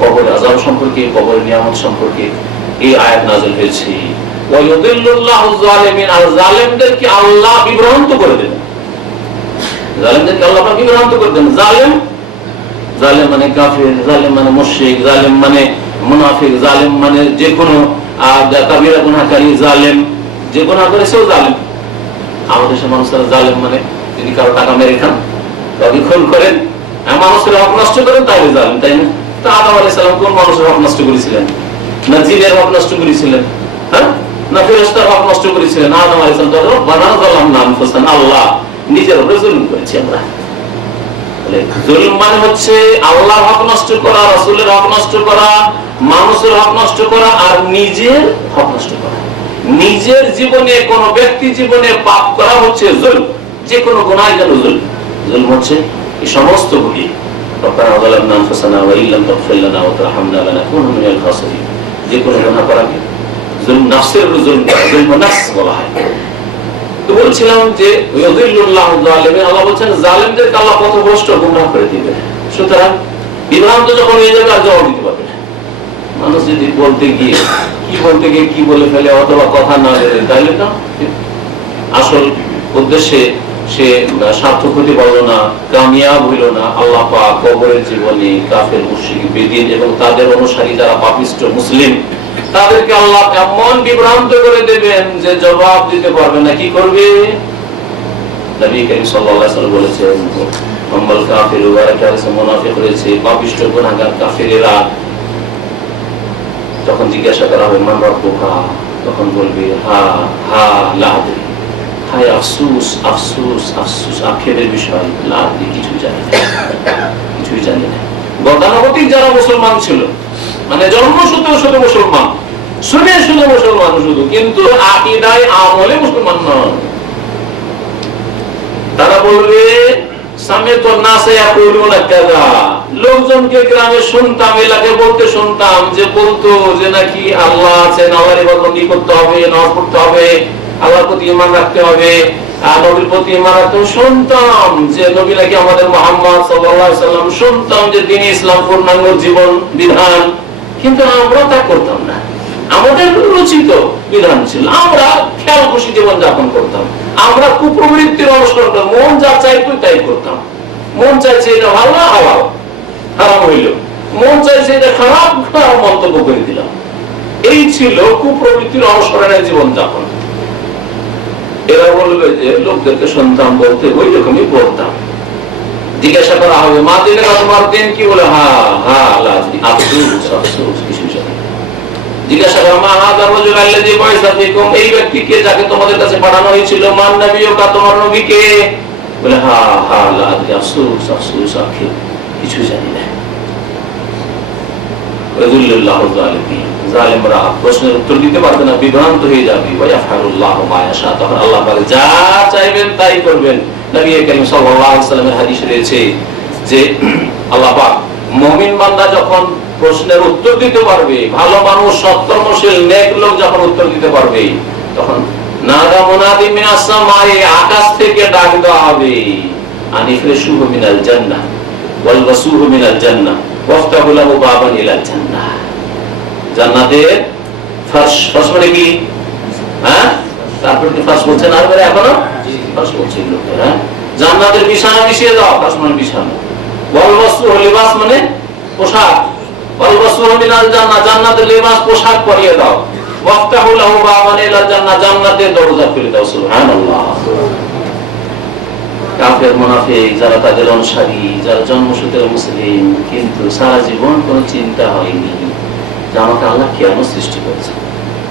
কবর আযাব সম্পর্কে, কবর নিয়ামত সম্পর্কে এই আয়াত নাযিল হয়েছে। ওয়া ইউদিল্লুল্লাহু যালিমিন, আর জালেমদেরকে আল্লাহ বিভ্রান্ত করে দেন, জালেমদেরকে আল্লাহ পাক বিভ্রান্ত করে দেন। জালেম মানে কাফির, জালেম মানে মুশরিক, জালেম মানে মুনাফিক, জালেম মানে যে কোনো কাবিরা গুনাহকারী, জালেম যে গুনাহ করেছে ও জালেম। আমাদের দেশের মানুষরা জালেম মানে যদি কারো টাকা মেরে খান, কাউকে খুন করেন, মানুষের হক নষ্ট করেন, তাহলে জালেম, তাই না? তো আদম আলাইহিস সালাম কোন মানুষের হক নষ্ট করেছিলেন? না জিনের হক নষ্ট করেছিলেন, হ্যাঁ, না ফেরেশতার হক নষ্ট করেছিলেন? আদম আলাইহিস সালাম তো বানাযাল্লাহু আনফুসানা, আল্লাহ নিজের উপরে জুলুম করেছি আমরা। জুলুম মানে হচ্ছে আল্লাহর হক নষ্ট করা, রাসূলের হক নষ্ট করা, মানুষের হক নষ্ট করা, আর নিজের হক নষ্ট করা। নিজের জীবনে, কোন ব্যক্তি জীবনে পাপ করা হচ্ছে জুলম, যে কোনো গুনাহ যেন জুলম। জুলম হচ্ছে এই সমস্ত গুলি, রব্বানা যালামনা আনফুসানা ওয়া ইল্লাম তাগফির লানা ওয়া তারহামনা লানাকুনা মিনাল খাসিরিন, যে কোনো গুনাহ করাকে জুলম, নাফসের জুলম, জুলম নাফস বলা হয়। তো বলছিলাম যে ইউদিল্লুল্লাহু যালিমিন, আল্লাহ বলেন জালেমদেরকে আল্লাহ পথভ্রষ্ট, গুমরাহ করে দিবেন। সুতরাং বিভ্রান্ত যখন হয়ে যাবে আর জবাব দিতে পারবে না। মানুষ যদি বলতে গিয়ে কি বলে ফেলে, অথবা কথা না বলে, তাহলে না আসল উদ্দেশ্যে সে সার্থক হতে পারল না, কামিয়াব হইল না। আল্লাহ পাক কবরের জীবনে কাফের, মুশরিক, বেদিন এবং তাদের অনুসারী যারা পাপিষ্ট মুসলিম, তাদেরকে আল্লাহ এমন বিভ্রান্ত করে দেবেন যে জবাব দিতে পারবে না। কি করবে? নবী করিম সাল্লাল্লাহু আলাইহি ওয়াসাল্লাম বলেছেন, আম্মাল কাফিরু ওয়া রাকাসে মুনাফিক রয়েছে, পাপিষ্ট গুনাহগার কাফিরেরা যখন জিজ্ঞাসা করা হবে মান রাব্বুকা, তখন বলবে হা হা লা আদরি, হায় আফসোস আফসোস আফসোস, আখিরের বিষয় লা আদরি, কিছুই জানি না। গতানুগতিক যারা মুসলমান ছিল, মানে জন্মসূত্র শুধু মুসলমান, শুনে মুসলমান শুধু, কিন্তু আকীদায় আমলে মুসলমান নয়, তারা বলবে সামিতু নাসে ইয়াকুলুনা কাযা। লোকজনকে গ্রামে শুনতাম, এলাকায় বলতে শুনতাম, যে বলতো যে নাকি আল্লাহ আছেন, আল্লাহর ইবাদত করতে হবে, নামাজ পড়তে হবে, আল্লাহর প্রতি ঈমান রাখতে হবে, আর নবীর প্রতি ঈমান রাখতে হবে। শুনতাম যে নবী নাকি আমাদের মুহাম্মদ সাল্লাল্লাহু আলাইহি ওয়াসাল্লাম, শুনতাম যে দ্বীন ইসলাম পূর্ণাঙ্গ জীবন বিধান, কিন্তু আমরা তা করতাম না। আমাদের রচিত বিধান ছিল, আমরা খেয়াল খুশি জীবন যাপন করতাম, আমরা কুপ্রবৃত্তির অনুসরণ করতাম, মন যা চাইতো তাই করতাম। মন চাইছে এটা ভালো, হালাল, হারাম হইল, মন চাইছে এটা খারাপ, খারাপ মন্তব্য করে দিলাম। এই ছিল কুপ্রবৃত্তির অনুসরণের জীবন যাপন। এরা বলবে যে লোকদেরকে শুনতাম বলতে, ওই রকমই বলতাম। জিজ্ঞাসা করা হবে মা দিনে তোমার দিন কি, বলে হা হা আল্লাহ আফসোস আফসোস, কিছু জানি। জিজ্ঞাসা করা মা হাদা রাজুল আল্লাযী বুইসা ফীকুম, এই ব্যক্তিকে যাকে তোমাদের কাছে পাঠানো হয়েছিল, মান নবিয়ুকা, তোমার নবীকে, বলে হা হা আল্লাহ আফসোস আফসোস, আখি কিছু জানি না। রাজুলুল্লাহু যালিমিন, জালেমরা প্রশ্নের উত্তর দিতে পারবে না, বিভ্রান্ত হয়ে যাবে। ওয়া ইয়াফআলুল্লাহু মা ইয়াশা, তখন আল্লাহ পাক যা চাইবেন তাই করবেন। নবী করিম সাল্লাল্লাহু আলাইহি ওয়াসাল্লামের হাদিসে রয়েছে যে আল্লাহ পাক মুমিন বান্দা যখন প্রশ্নের উত্তর দিতে পারবে, ভালো মানুষ, সৎকর্মশীল, নেক লোক যখন উত্তর দিতে পারবে, তখন নাদা মুনাদি মিনাস সামায়ে, আকাশ থেকে ডাক দেওয়া হবে, আনিফরিশুহু মিনাল জান্নাহ ওয়াল বাসুহু মিনাল জান্নাহ ওয়াফতাহু লাহু বাবান ইলাল জান্নাহ। জান্নাতের ফার্শ, ফার্শ মানে কি? হ্যাঁ, তারপর কি ফার্শ বলছেন? আর বলে এখনো ফার্শ বলছেন লোকেরা, জান্নাতের বিছানা বিছিয়ে দাও, ফার্শ মানে বিছানা। ওয়াল বাসুহু, লিবাস মানে পোশাক, ওয়াল বাসুহু মিনাল জান্নাহ, জান্নাতের লিবাস, পোশাক পরিয়ে দাও। ওয়াফতাহু লাহু বাবান ইলাল জান্নাহ, জান্নাতের দরজা খুলে দাও। সুবহানাল্লাহ। কাফের, মুনাফিক যারা, তাদের অনুসারী যারা, জন্মসূত্রে মুসলিম, কিন্তু সারা জীবন কোনো চিন্তা হয়নি যে আমাকে আল্লাহ কেন সৃষ্টি করেছে।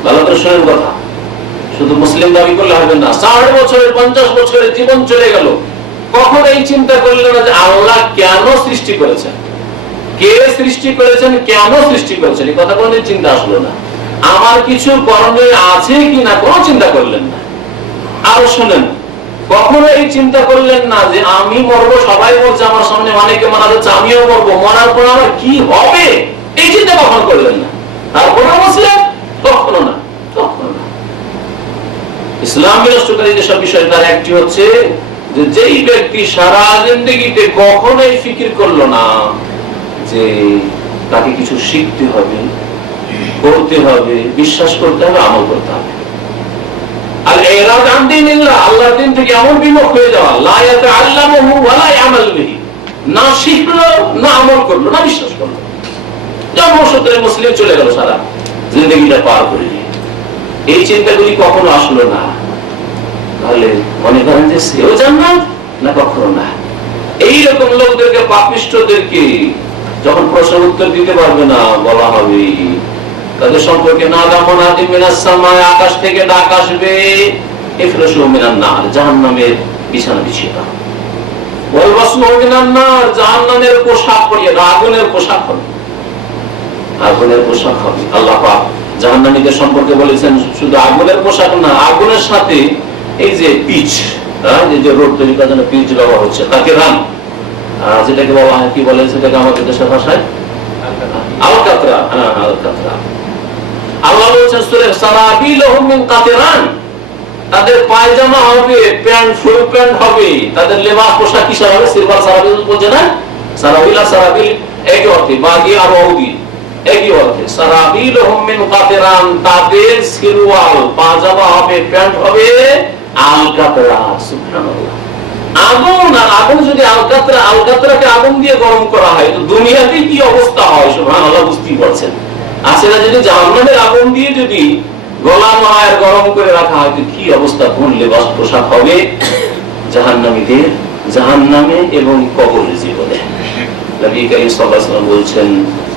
ভালো করে শোনেন কথা, শুধু মুসলিম দাবি করলে হবে না। 60 বছরের 50 বছরের জীবন চলে গেল, কখন এই চিন্তা করলেন না যে আল্লাহ কেন সৃষ্টি করেছেন, কে সৃষ্টি করেছেন, কেন সৃষ্টি করেছেন, এই কথা কোনদিন চিন্তা আসলো না। আমার কিছু করণীয় আছে কিনা কোনো চিন্তা করলেন না। আর শোনেন, কখনো এই চিন্তা করলেন না যে আমি মরবো, সবাই বলছে আমার সামনে অনেকে মারা যাচ্ছে, আমিও মরবো, মরার পর আমার কি হবে এই চিন্তা কখনো করলেন না। তারপরে মুসলিম কখনো না, কখনো না। ইসলাম বিনষ্টকারী যেসব বিষয় তার একটি হচ্ছে যে যেই ব্যক্তি সারা জিন্দেগিতে কখনোই ফিকির করলো না যে তাকে কিছু শিখতে হবে, করতে হবে, বিশ্বাস করতে হবে, আমল করতে হবে। আর ইরাদ আন দীনিল্লাহ, আল্লাহর দ্বীন থেকে এমন বিমুখ হয়ে যাওয়া, লা ইয়াতাআল্লামুহু ওয়া লা ইয়ামাল বিহি, না শিখলো, না আমল করলো, না বিশ্বাস করলো। জন্মসূত্রে মুসলিম চলে গেল, সারা জিন্দেগিটা পার করে দিয়ে এই চিন্তাগুলি কখনো আসলো না। তাহলে মনে করেন যে সেও জান্নাত না, কখনো না। এইরকম লোকদেরকে, পাপিষ্ঠদেরকে যখন প্রশ্ন উত্তর দিতে পারবে না, বলা হবে তাদের সম্পর্কে আকাশ থেকে ডাক আসবে, জাহান্নামের বিছানা বিছিয়ে দাও, জাহান্নামের পোশাক পরিয়ে দাও, আগুনের পোশাক হবে, আগুনের পোশাক হবে। আল্লাহ পাক জাহান্নামীদের সম্পর্কে বলেছেন শুধু আগুনের পোশাক না, আগুনের সাথে এই যে পিচ, যে রোড তৈরি করার জন্য পিচ ব্যবহার হচ্ছে, তাকে রান, যেটাকে বলা হয়, কি বলে সেটাকে আমাদের দেশের ভাষায় আলকাতরা। হ্যাঁ, আলকাতরা। আল্লাহ বলছেন সূরা সারাবিলহুম মিন কাতিরান, তাদের পায়জামা হবে, প্যান্ট, ফুল প্যান্ট হবে, তাদের লেবাস পোশাক কিসের হবে? সিলভার সারাবিল বলছে না, সারাবিল আর সারাবিল একই অর্থে, বাগি আর ওদি একই অর্থে। সারাবিলহুম মিন কাতিরান, তাদের সিরওয়াল পায়জামা হবে, প্যান্ট হবে আলকাতরা। সুবহানাল্লাহ। আগুন, আর আগুন যদি আলকাতরা, আলকাতরাকে আগুন দিয়ে গরম করা হয় তো দুনিয়াতে কি অবস্থা হয় সুবহানাল্লাহ, বুঝতেই পারছেন। আসলে যদি জাহান্নামের আগুন দিয়ে যদি গলানো হয় আর গরম করে রাখা হয় তো কি অবস্থা, কোন লেবাস পোশাক হবে জাহান্নামীদের জাহান্নামে এবং কবরের জীবনে। নবী করিম সাল্লাল্লাহু আলাইহি ওয়াসাল্লাম বলছেন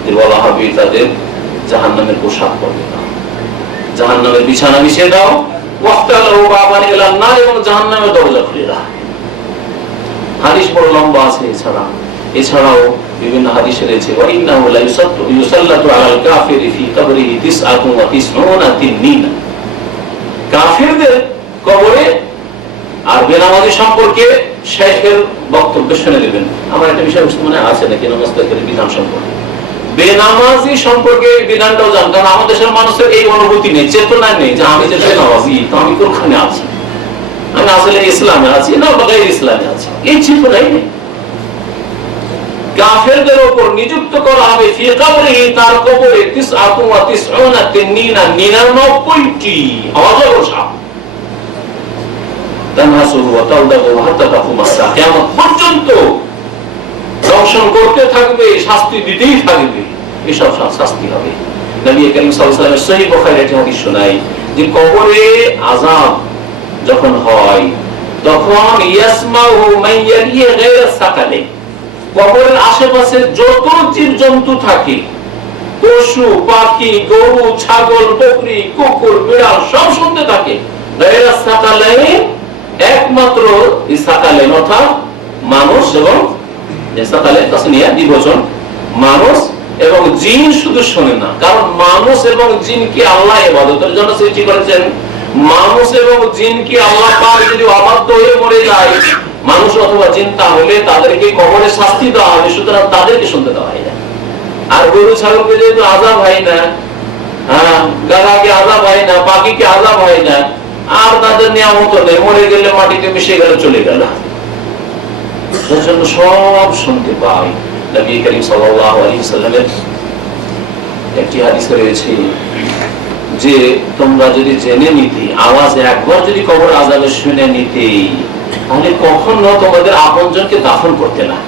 যে বলা হবে তাদের জাহান্নামের পোশাক পরবে না, জাহান্নামের বিছানা বিছিয়ে দাও, ওয়াফতালু বাবান ইলান নার, এবং জাহান্নামের দরজা খুলে দাও। হাদিস বড় লম্বা আছে, এছাড়াও বিভিন্ন হাদিসে রয়েছে ওয়াইন্নাহু লা ইউসাল্লাতু আলাল কাফিরি ফি কবরিহি 99 তিননিনা, কাফিরদের কবরে আর বেনামাজি সম্পর্কে শেখের বক্তব্য শুনে নেবেন। আমার একটা বিষয় মনে আছে নাকি নামাজের বিধান সম্পর্কে, বেনামাজি সম্পর্কে বিধানটাও জান, কারণ আমাদের দেশের মানুষের এই অনুভূতি নেই, চেতনা নেই যে আমি যে বেনামাজি তো আমি কোনখানে আছি, আমি আসলে ইসলামে আছি না গায়র ইসলামে আছি, এই চেতনাই নেই। কাফেরদের উপর নিযুক্ত করা হবে ফি কবরিহি, তার কবরে 99 তিননিনা, 99টি অজগর সাপ, তানহাসুহু ওয়া তাওদাহু হাত্তা তাকুমাস সাআহ, কিয়ামত পর্যন্ত দংশন করতে থাকবে, শাস্তি দিতেই থাকবে, এসব শাস্তি হবে। নবী করিম সাল্লাল্লাহু আলাইহি ওয়াসাল্লাম সহিহ বুখারীর একটি হাদিস শোনায় যে কবরে আযাব যখন হয় তখন ইয়াসমাউ মান ইয়ালি গায়রা সাকালে, কবরের আশেপাশে যত জীবজন্তু থাকে, পশু পাখি, গরু ছাগল বকরি কুকুর বিড়াল সব শুনতে থাকে। গায়রা সাকালে, একমাত্র সাকালে অর্থাৎ মানুষ এবং সাকালে তাসনিয়া দ্বিবচন, মানুষ এবং জিন শুধু শোনে না, কারণ মানুষ এবং জিনকে আল্লাহ ইবাদতের জন্য সৃষ্টি করেছেন। মানুষ এবং জিনকে আল্লাহ পাক যদি অবাধ্য হয়ে মরে যায়, মানুষ অথবা জিন, তাহলে তাদেরকে কবরে শাস্তি দেওয়া হবে, সুতরাং তাদেরকে শুনতে দেওয়া হয় না। আর গরু ছাগলকে যেহেতু আযাব হয় না, গাধাকে আযাব হয় না, পাখিকে আযাব হয় না, আর তাদের নিয়ামত নেই, মরে গেলে মাটিতে মিশে গেলে চলে গেল, তার জন্য সব শুনতে পাই। নবী করিম সাল্লাল্লাহু আলাইহি ওয়াসাল্লামের একটি হাদিসে রয়েছে যে তোমরা যদি জেনে নিতে, আওয়াজ একবার যদি কবর আযাবের শুনে নিতে, তাহলে কখনো তোমাদের আপনজনকে দাফন করতে না।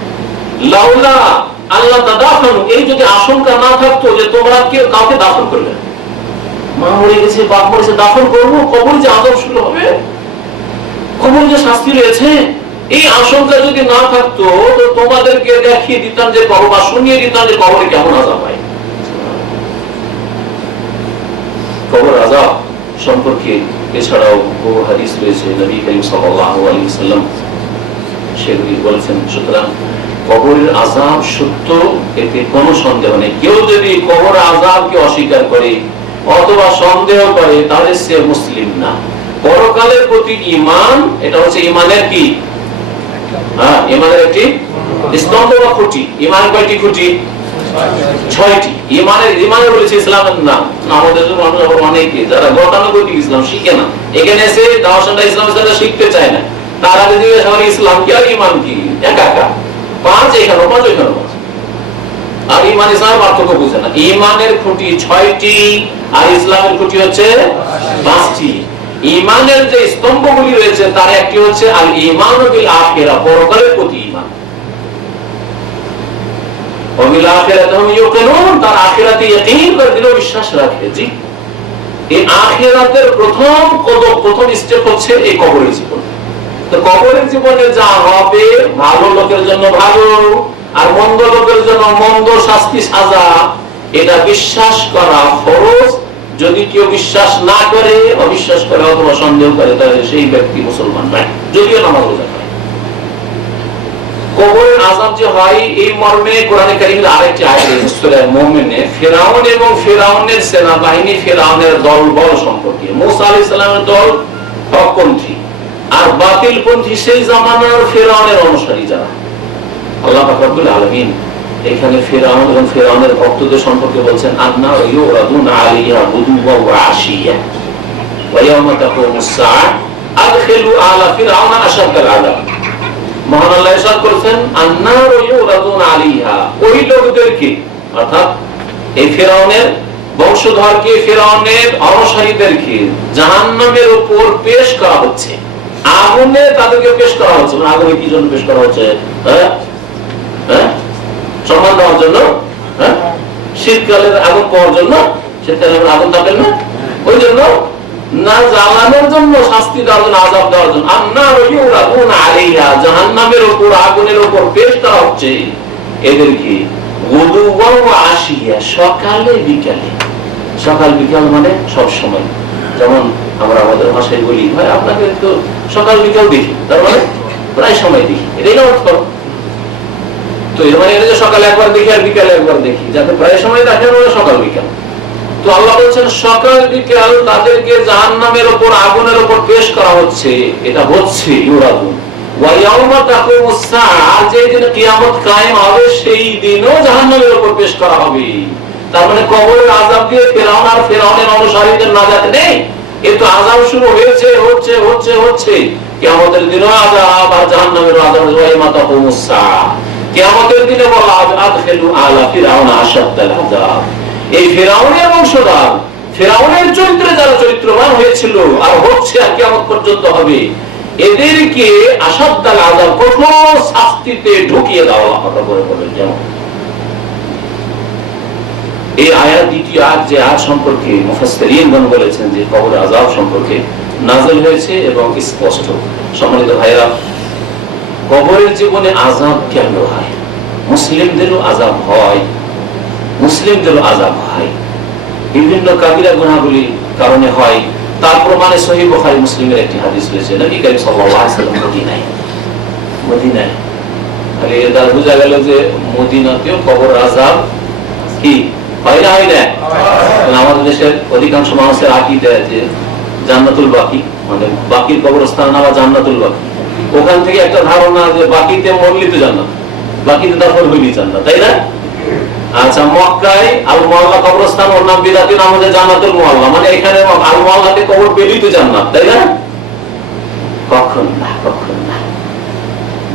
লাউলা আল্লাহ তাদাফানু, এই যদি আশঙ্কা না থাকতো যে তোমরা কেউ কাউকে দাফন করবে, মা মরে গেছে, বাপ মরেছে, দাফন করবো, কবরে যে আযাব শুরু হবে, কবরে যে শাস্তি রয়েছে, এই আশঙ্কা যদি না থাকতো তো তোমাদেরকে দেখিয়ে দিতাম যে কবর, বা শুনিয়ে দিতাম যে কবরে কেমন আযাব হয়। কবর আযাব সম্পর্কে এছাড়াও বহু হাদিস রয়েছে, নবী করিম সাল্লাল্লাহু আলাইহি ওয়াসাল্লাম সেগুলি বলেছেন। সুতরাং কবরের আযাব সত্য, এতে কোনো সন্দেহ নেই। কেউ যদি কবর আযাবকে অস্বীকার করে অথবা সন্দেহ করে তাহলে সে মুসলিম না। পরকালের প্রতি ঈমান, এটা হচ্ছে ঈমানের কি? ঈমানের একটি স্তম্ভ বা খুঁটি। ঈমানের কয়টি খুঁটি? 6টি। ঈমানের বলেছে ইসলামের নাম। আমাদের মানুষ অনেকে যারা গতানুগতিক ইসলাম শিখে না, এখানে এসে দাওয়াতটা ইসলামের সাথে শিখতে চায় না, তারা যদি ইসলাম কি আর ঈমান কি একা 5 এখানে 5 ওইখানে 5, আর ঈমান ইসলামের পার্থক্য বুঝে না। ঈমানের খুঁটি 6টি আর ইসলামের খুঁটি হচ্ছে 5টি। ঈমানের যে স্তম্ভগুলি রয়েছে তার একটি হচ্ছে আল ঈমানু বিল আখিরাহ, পরকালের প্রতি ঈমান। ওয়া বিল আখিরাতিহিম ইউকিনুন, তার আখিরাতে ইয়াকিন করে দৃঢ় বিশ্বাস রাখে। জি, এই আখিরাতের প্রথম স্টেপ হচ্ছে এই কবরের জীবন। তো কবরের জীবনে যা হবে, ভালো লোকের জন্য ভালো আর মন্দ লোকের জন্য মন্দ শাস্তি সাজা, এটা বিশ্বাস করা ফরজ। যদি কেউ বিশ্বাস না করে, অবিশ্বাস করে অথবা সন্দেহ করে, তাহলে সেই ব্যক্তি মুসলমান নয়, যদিও নামাজ রোজা করে। কবরের আযাব যে হয় এই মর্মে কোরআনে কারীমের আরেকটি আয়াত আছে সূরা মুমিনে, ফিরাউন এবং ফিরাউনের সেনাবাহিনী, ফিরাউনের দলবল সম্পর্কে। মুসা আলাইহিস সালামের দল হকপন্থী আর বাতিলপন্থী সেই জামানার ফিরাউনের অনুসারী যারা। আল্লাহ পাক রব্বুল আলামিন এখানে ফিরাউন এবং ফিরাউনের ভক্তদের সম্পর্কে বলছেন, আন্না ইউরাদুনা আলাইহা গুদুওয়া ওয়া আশিয়া ওয়া ইয়াওমা তাকুমুস সাআ আদখিলু আলা ফিরাউনা আশাদ্দাল আযাব। মহান আল্লাহ ইরশাদ করেছেন, আন্না ইউরাদুনা আলাইহা, ওই লোকদেরকে, অর্থাৎ এই ফিরাউনের বংশধরকে, ফিরাউনের অনুসারীদেরকে জাহান্নামের উপর পেশ করা হচ্ছে। আগুনে তাদেরকে পেশ করা হচ্ছে। আগুনে কি জন্য পেশ করা হচ্ছে? সম্মান দেওয়ার জন্য, শীতকালের আগুন পাওয়ার জন্য। শীতকালে আগুন থাকেন না, ওই জন্য না, জ্বালানোর জন্য, শাস্তি দেওয়ার জন্য, আযাব দেওয়ার জন্য। আন্নারু ইউরাদুনা আলাইহা, জাহান্নামের উপর, আগুনের উপর পেশ করা হচ্ছে এদেরকে। গুদুওয়া ওয়া আশিয়া, সকালে বিকালে। সকাল বিকাল মানে সব সময়। যেমন আমরা আমাদের ভাষায় বলি, ভাই আপনাকে তো সকাল বিকাল দেখি, তার মানে প্রায় সময় দেখি, এটাই অর্থ। তো এর মানে এটা যে সকালে একবার দেখি আর বিকালে একবার দেখি, যাতে প্রায় সময় দেখেন ওরা সকাল বিকাল। তো আল্লাহ বলছেন সকাল বিকাল তাদেরকে জাহান্নামের উপর, আগুনের উপর পেশ করা হচ্ছে। এটা হচ্ছে ইউরাদুন। ওয়া ইয়াউমা তাকুমুস সাআ, যেই দিন কিয়ামত কায়েম হবে সেই দিনও জাহান্নামের উপর পেশ করা হবে। তার মানে কবরের আযাব দিয়ে ফিরাউন আর ফিরাউনের অনুসারীদের নাজাত নেই। কিন্তু আযাব শুরু হয়েছে, হচ্ছে হচ্ছে হচ্ছে কিয়ামতের দিনও আযাব আর জাহান্নামের আযাব। ওয়া ইয়াউমা তাকুমুস সাআ, কিয়ামতের দিনে বলা হবে আদখিলু আলা ফিরাউনা আশাদ্দাল আযাব। এই ফিরাউনের বংশধর, ফিরাউনের চরিত্রে যারা চরিত্রবান হয়েছিল আর হচ্ছে আর কিয়ামত পর্যন্ত হবে, এদেরকে আশাদ্দাল আযাব, কঠোর শাস্তিতে ঢুকিয়ে দেওয়া কথা বলে বলেন। যেমন এই আয়াত, দ্বিতীয় আয়াত, যে আয়াত সম্পর্কে মুফাসসিরিনগণ বলেছেন যে কবরের আযাব সম্পর্কে নাযিল হয়েছে এবং স্পষ্ট। সম্মানিত ভাইরা, কবরের জীবনে আযাব কেন হয়? মুসলিমদেরও আযাব হয়, মুসলিমদেরও আযাব হয়। বিভিন্ন কাবিরা গুনাহগুলির কারণে হয়। তার প্রমাণে সহিহ বুখারী মুসলিমের একটি হাদিস রয়েছে, নবী করিম সাল্লাল্লাহু আলাইহি ওয়াসাল্লাম মদিনায়, তাহলে এর দ্বারা বোঝা গেল যে মদিনাতেও কবরের আযাব কি হয় না, হয় না? আমাদের দেশের অধিকাংশ মানুষের আকীদা যে জান্নাতুল বাকি, মানে বাকির কবরস্থান নাম জান্নাতুল বাকি। ওখান থেকে একটা ধারণা যে বাকিতে মরলি তো জান্নাত, বাকিতে দাফন হইলি জান্নাত, তাই না? আচ্ছা, মক্কায় আল মুআল্লা কবরস্থান, ওর নাম বিদাতি নাম হচ্ছে জান্নাতুল মুআল্লা, মানে এখানে আল মুআল্লাতে কবর পেলেই তো জান্নাত, তাই না? কখন না, কখন না।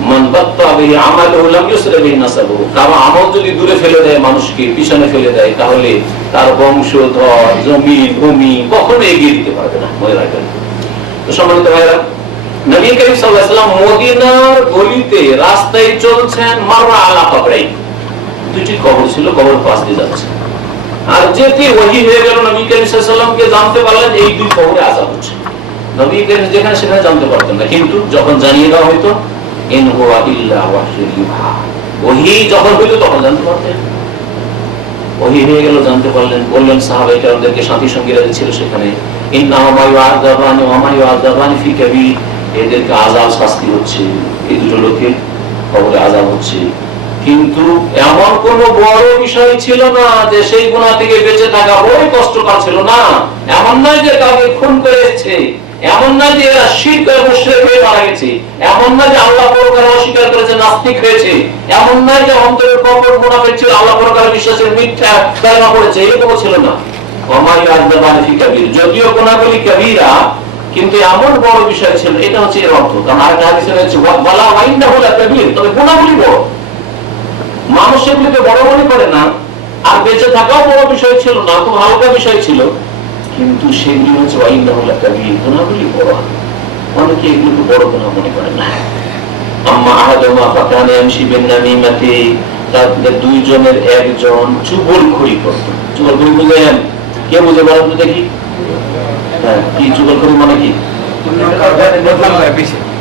মান বাত্তা বিহি আমালুহু লাম ইউসরা বিহি নাসাবুহু, কারণ আমল যদি দূরে ফেলে দেয়, মানুষকে পিছনে ফেলে দেয়, তাহলে তার বংশধর, জমি, ভূমি কখনো এগিয়ে দিতে পারবে না, মনে রাখবেন। তো সম্মানিত ভাইরা, নবী করিম সাল্লাল্লাহু আলাইহি ওয়াসাল্লাম মদিনার গলিতে রাস্তায় চলছেন, মাররা আলা কবরাইন, দুটি কবর ছিল, কবর পাশ দিয়ে যাচ্ছে। আর যেতে ওহী হয়ে গেল, নবী করিম সাল্লাল্লাহু আলাইহি ওয়াসাল্লামকে জানতে পারলেন এই দুই কবরে আযাব হচ্ছে। নবী করিম যেখানে সেখানে জানতে পারতেন না, কিন্তু যখন জানিয়ে দেওয়া হইতো, ইন হুয়া ইল্লা ওয়াহয়ুন ইউহা, ওহী যখন হইতো তখন জানতে পারতেন। ওহী হয়ে গেল, জানতে পারলেন, বললেন সাহাবায়ে কেরামদেরকে, সাথী সঙ্গীরা ছিল সেখানে, ইন্নাহুমা ইউআযাবানি ওয়া মা ইউআযাবানি ফি কাবীর, এদেরকে আযাব শাস্তি হচ্ছে, এই দুটো লোকের কবরে আযাব হচ্ছে। কিন্তু এমন কোন বড় বিষয় ছিল না যে সেই গুনাহ থেকে বেঁচে থাকা বড় কষ্টকর ছিল না। এমন নয় যে কাউকে খুন করে এসেছে, এমন নয় যে এরা শিরক করে মুশরিক হয়ে মারা গেছে, এমন নয় যে আল্লাহ পরকাল অস্বীকার করেছে, নাস্তিক হয়েছে, এমন নয় যে অন্তরের কপট মুনাফিক ছিল, আল্লাহ পরকাল বিশ্বাসের মিথ্যা কালেমা পড়েছে, এরকম ছিল না। ওয়া ইয়াযবানি ফি কাবীর, যদিও গুনাহগুলি কবিরা কিন্তু এমন বড় বিষয় ছিল, এটা হচ্ছে এর অর্থ। কারণ আরেকটা হাদিসে রয়েছে ওয়ালা ওয়াইন্নাহু লাকাবীর, তবে গুনাহগুলি বড়, মানুষ সেগুলিকে বড় মনে করে না। আর বেঁচে থাকাও বড় বিষয় ছিল না, খুব হালকা বিষয় ছিল, কিন্তু সেগুলি হচ্ছে ওয়াইন্নাহু লাকাবীর, গুনাহগুলি বড়। অনেকে এগুলোকে বড় গুনাহ মনে করে না। আম্মা আহাদুমা ফাকানা ইয়ামশি বিন নামিমাতি, তাদের দুইজনের একজন চুগলখড়ি করত। চুগলখড়ি বুঝেন? কে বুঝে বলেন তো দেখি? হ্যাঁ, কি চুগলখড়ি মানে কি?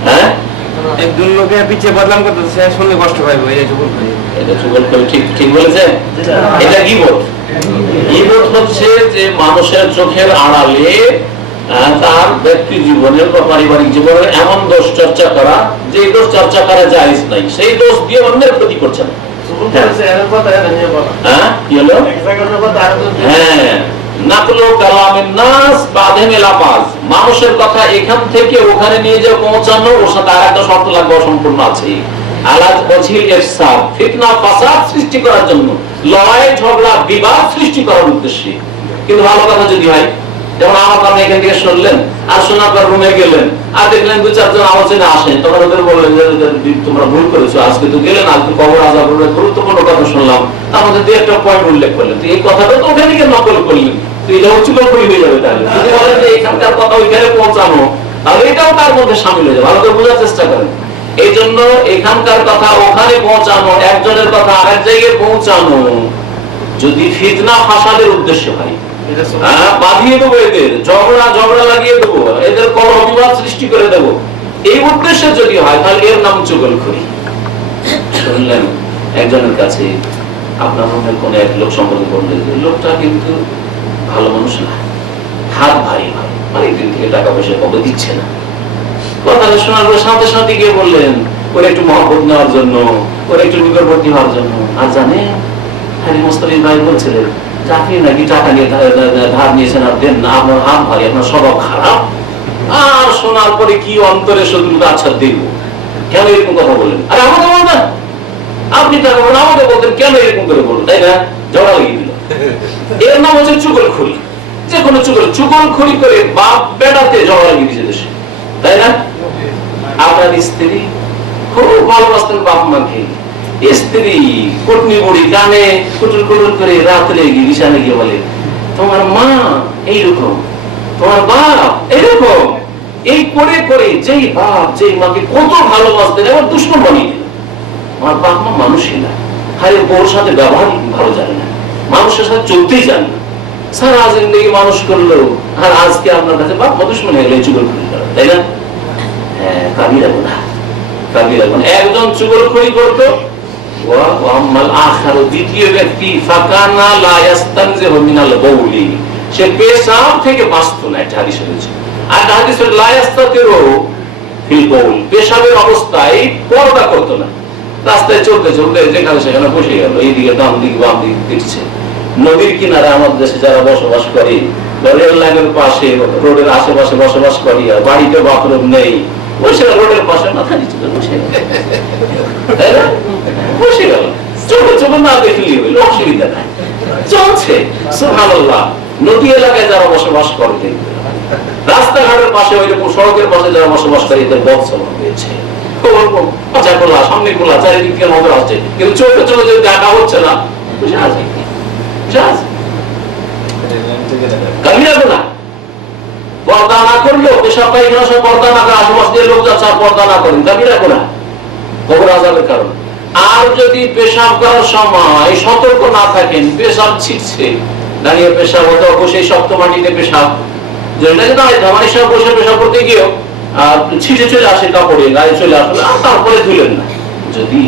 হ্যাঁ, একজন লোকের পিছিয়ে বদনাম করতেছে, সে শুনলে কষ্ট পাইবে, এই চুগলখড়ি। এটা চুগলখড়ি, ঠিক ঠিক বলেছেন। এটা গীবত। গীবত হচ্ছে যে মানুষের চোখের আড়ালে তার ব্যক্তি জীবনের বা পারিবারিক জীবনের এমন দোষ চর্চা করা যে দোষ চর্চা করা জায়েজ নাই, সেই দোষ দিয়ে অন্যের ক্ষতি করছেন। হ্যাঁ, কি হলো? হ্যাঁ, নাকলু কালামিন নাস বাদেন ইলাফাজ, মানুষের কথা এখান থেকে ওখানে নিয়ে যে পৌঁছানো, ওর সাথে আরেকটা শর্ত লাগবে, অসম্পূর্ণ আছে। আলাজ ওয়াজহিল ইফসাদ, ফিতনা ফাসাদ সৃষ্টি করার জন্য, লড়াই ঝগড়া বিবাদ সৃষ্টি করার উদ্দেশ্যে। কিন্তু ভালো কথা যদি হয়, যেমন আমার কথা এখান থেকে শুনলেন, আর শোনার পর রুমে গেলেন, আর দেখলেন দু চারজন আলোচনা আসেন, তখন ওদের বললেন যে তোমরা ভুল করেছো, আজকে তো গেলেন, আজকে কবর আযাবের গুরুত্বপূর্ণ কথা শুনলাম, তার মধ্যে দু একটা পয়েন্ট উল্লেখ করলেন, তো এই কথাটা তো ওখানে গিয়ে নকল করলেন, তো এটা হচ্ছে নকল হয়ে যাবে। তাহলে যদি বলেন যে এখানকার কথা ওইখানে পৌঁছানো, তাহলে এটাও তার মধ্যে শামিল হয়ে যাবে। ভালো করে বোঝার চেষ্টা করেন। এই জন্য এখানকার কথা ওখানে পৌঁছানো, একজনের কথা আরেক জায়গায় পৌঁছানো যদি ফিতনা ফাসাদের উদ্দেশ্য হয়, বাঁধিয়ে দেবো, এদের ঝগড়া লাগিয়ে দেবো, এদের কলহ বিবাদ সৃষ্টি করে দেবো, এই উদ্দেশ্যে যদি হয়, তাহলে এর নাম চুগলখড়ি। শুনলেন একজনের কাছে আপনার মনের কোন এক লোক সম্পর্কে বললেন, লোকটা কিন্তু ভালো মানুষ না, হাত ভারী ভাই, অনেকদিন থেকে টাকা পয়সা কবে দিচ্ছে না। কথাটা শোনার পর সাথে সাথে গিয়ে বললেন ওর একটু মহব্বত নেওয়ার জন্য, ওর একটু নিকটবর্তী হওয়ার জন্য। আর জানেন হাজি মোস্তাফিজ ভাই বলছিলেন যে আপনি নাকি টাকা নিয়ে ধার নিয়েছেন আর দেন না, আপনার হাত ভারী, আপনার স্বভাব খারাপ। আর শোনার পরে কি অন্তরে শত্রুতা আচ্ছা দেখবো, কেন এরকম কথা বললেন? আরে আমাকে বলবেন, আপনি টাকা বলেন আমাকে বলতেন, কেন এরকম করে বলুন, তাই না? ঝগড়া লাগিয়ে দিল। এর নাম হচ্ছে চুগলখড়ি। যে কোনো চুগলখড়ি করে বাপ বেটাতে ঝগড়া লাগিয়ে দিয়েছে দেশে, তাই না? আপনার স্ত্রী খুব ভালোবাসতেন বাপ মাকে, স্ত্রী কুটনি বুড়ি গানে কুটুর কুটুর করে রাত্রে গিয়ে বিছানে গিয়ে বলে তোমার মা এইরকম, তোমার বাপ এইরকম। এই করে করে যেই বাপ যেই মাকে কত ভালোবাসতেন, এবার দুশ্মন বানিয়ে দিল। আমার বাপ মা মানুষই না, আরে বউর সাথে ব্যবহার ভালো জানে না, মানুষের সাথে চলতেই জানে না, সারা জিন্দগি মানুষ করলো, আর আজকে আপনার কাছে বাপ মা দুশ্মন হয়ে গেল এই চুগলখড়ি, তাই না? হ্যাঁ, কাবিরা গুনাহ, কাবিরা গুনাহ। একজন চুগলখড়ি করতো, দ্বিতীয় ব্যক্তি ফাকানা লা ইস্তানজিহু মিনাল বাউলি, সে পেশাব থেকে বাঁচত না। এটা হাদিসে রয়েছে। আর হাদিসে লা ইস্তাতিরু ফিল বাউল, পেশাবের অবস্থায় পর্দা করতো না। রাস্তায় চলতে চলতে যেখানে সেখানে বসে গেল, এইদিকে ডান দিক বাম দিক দেখছে। নদীর কিনারে আমাদের দেশে যারা বসবাস করে, রেল লাইনের পাশে রোডের আশেপাশে বসবাস করি, আর বাড়িতে বাথরুম নেই, বসে রোডের পাশে মাথা নিচে বসে গেল, তাই না? বসে গেল, চোখে চোখে না দেখলেই হইল, অসুবিধা নাই, চলছে। সুবহানাল্লাহ। নদী এলাকায় যারা বসবাস করে, রাস্তাঘাটের পাশে, ওইরকম সড়কের পাশে যারা বসবাস করে, এদের বদচলন হয়েছে, সামনে খোলা, চারিদিক থেকে নজর আসছে, কিন্তু চোখে চোখে যদি দেখা হচ্ছে না, বসে আছে। কাবিরা গুনাহ। পর্দা না করলেও পেশাব পায়খানা সব পর্দা না করে, আশেপাশ দিয়ে লোক যাচ্ছে আর পর্দা না করেন, কাবিরা গুনাহ, কবর আযাবের কারণ। আর যদি পেশাব করার সময় সতর্ক না থাকেন, পেশাব ছিটছে, দাঁড়িয়ে পেশাব হতো, বসে শক্ত মাটিতে পেশাব, বসে পেশাব করতে গিয়েও ছিটে চলে আসে কাপড়ে, গায়ে চলে আসলে, আর তারপরে ধুলেন না, যদি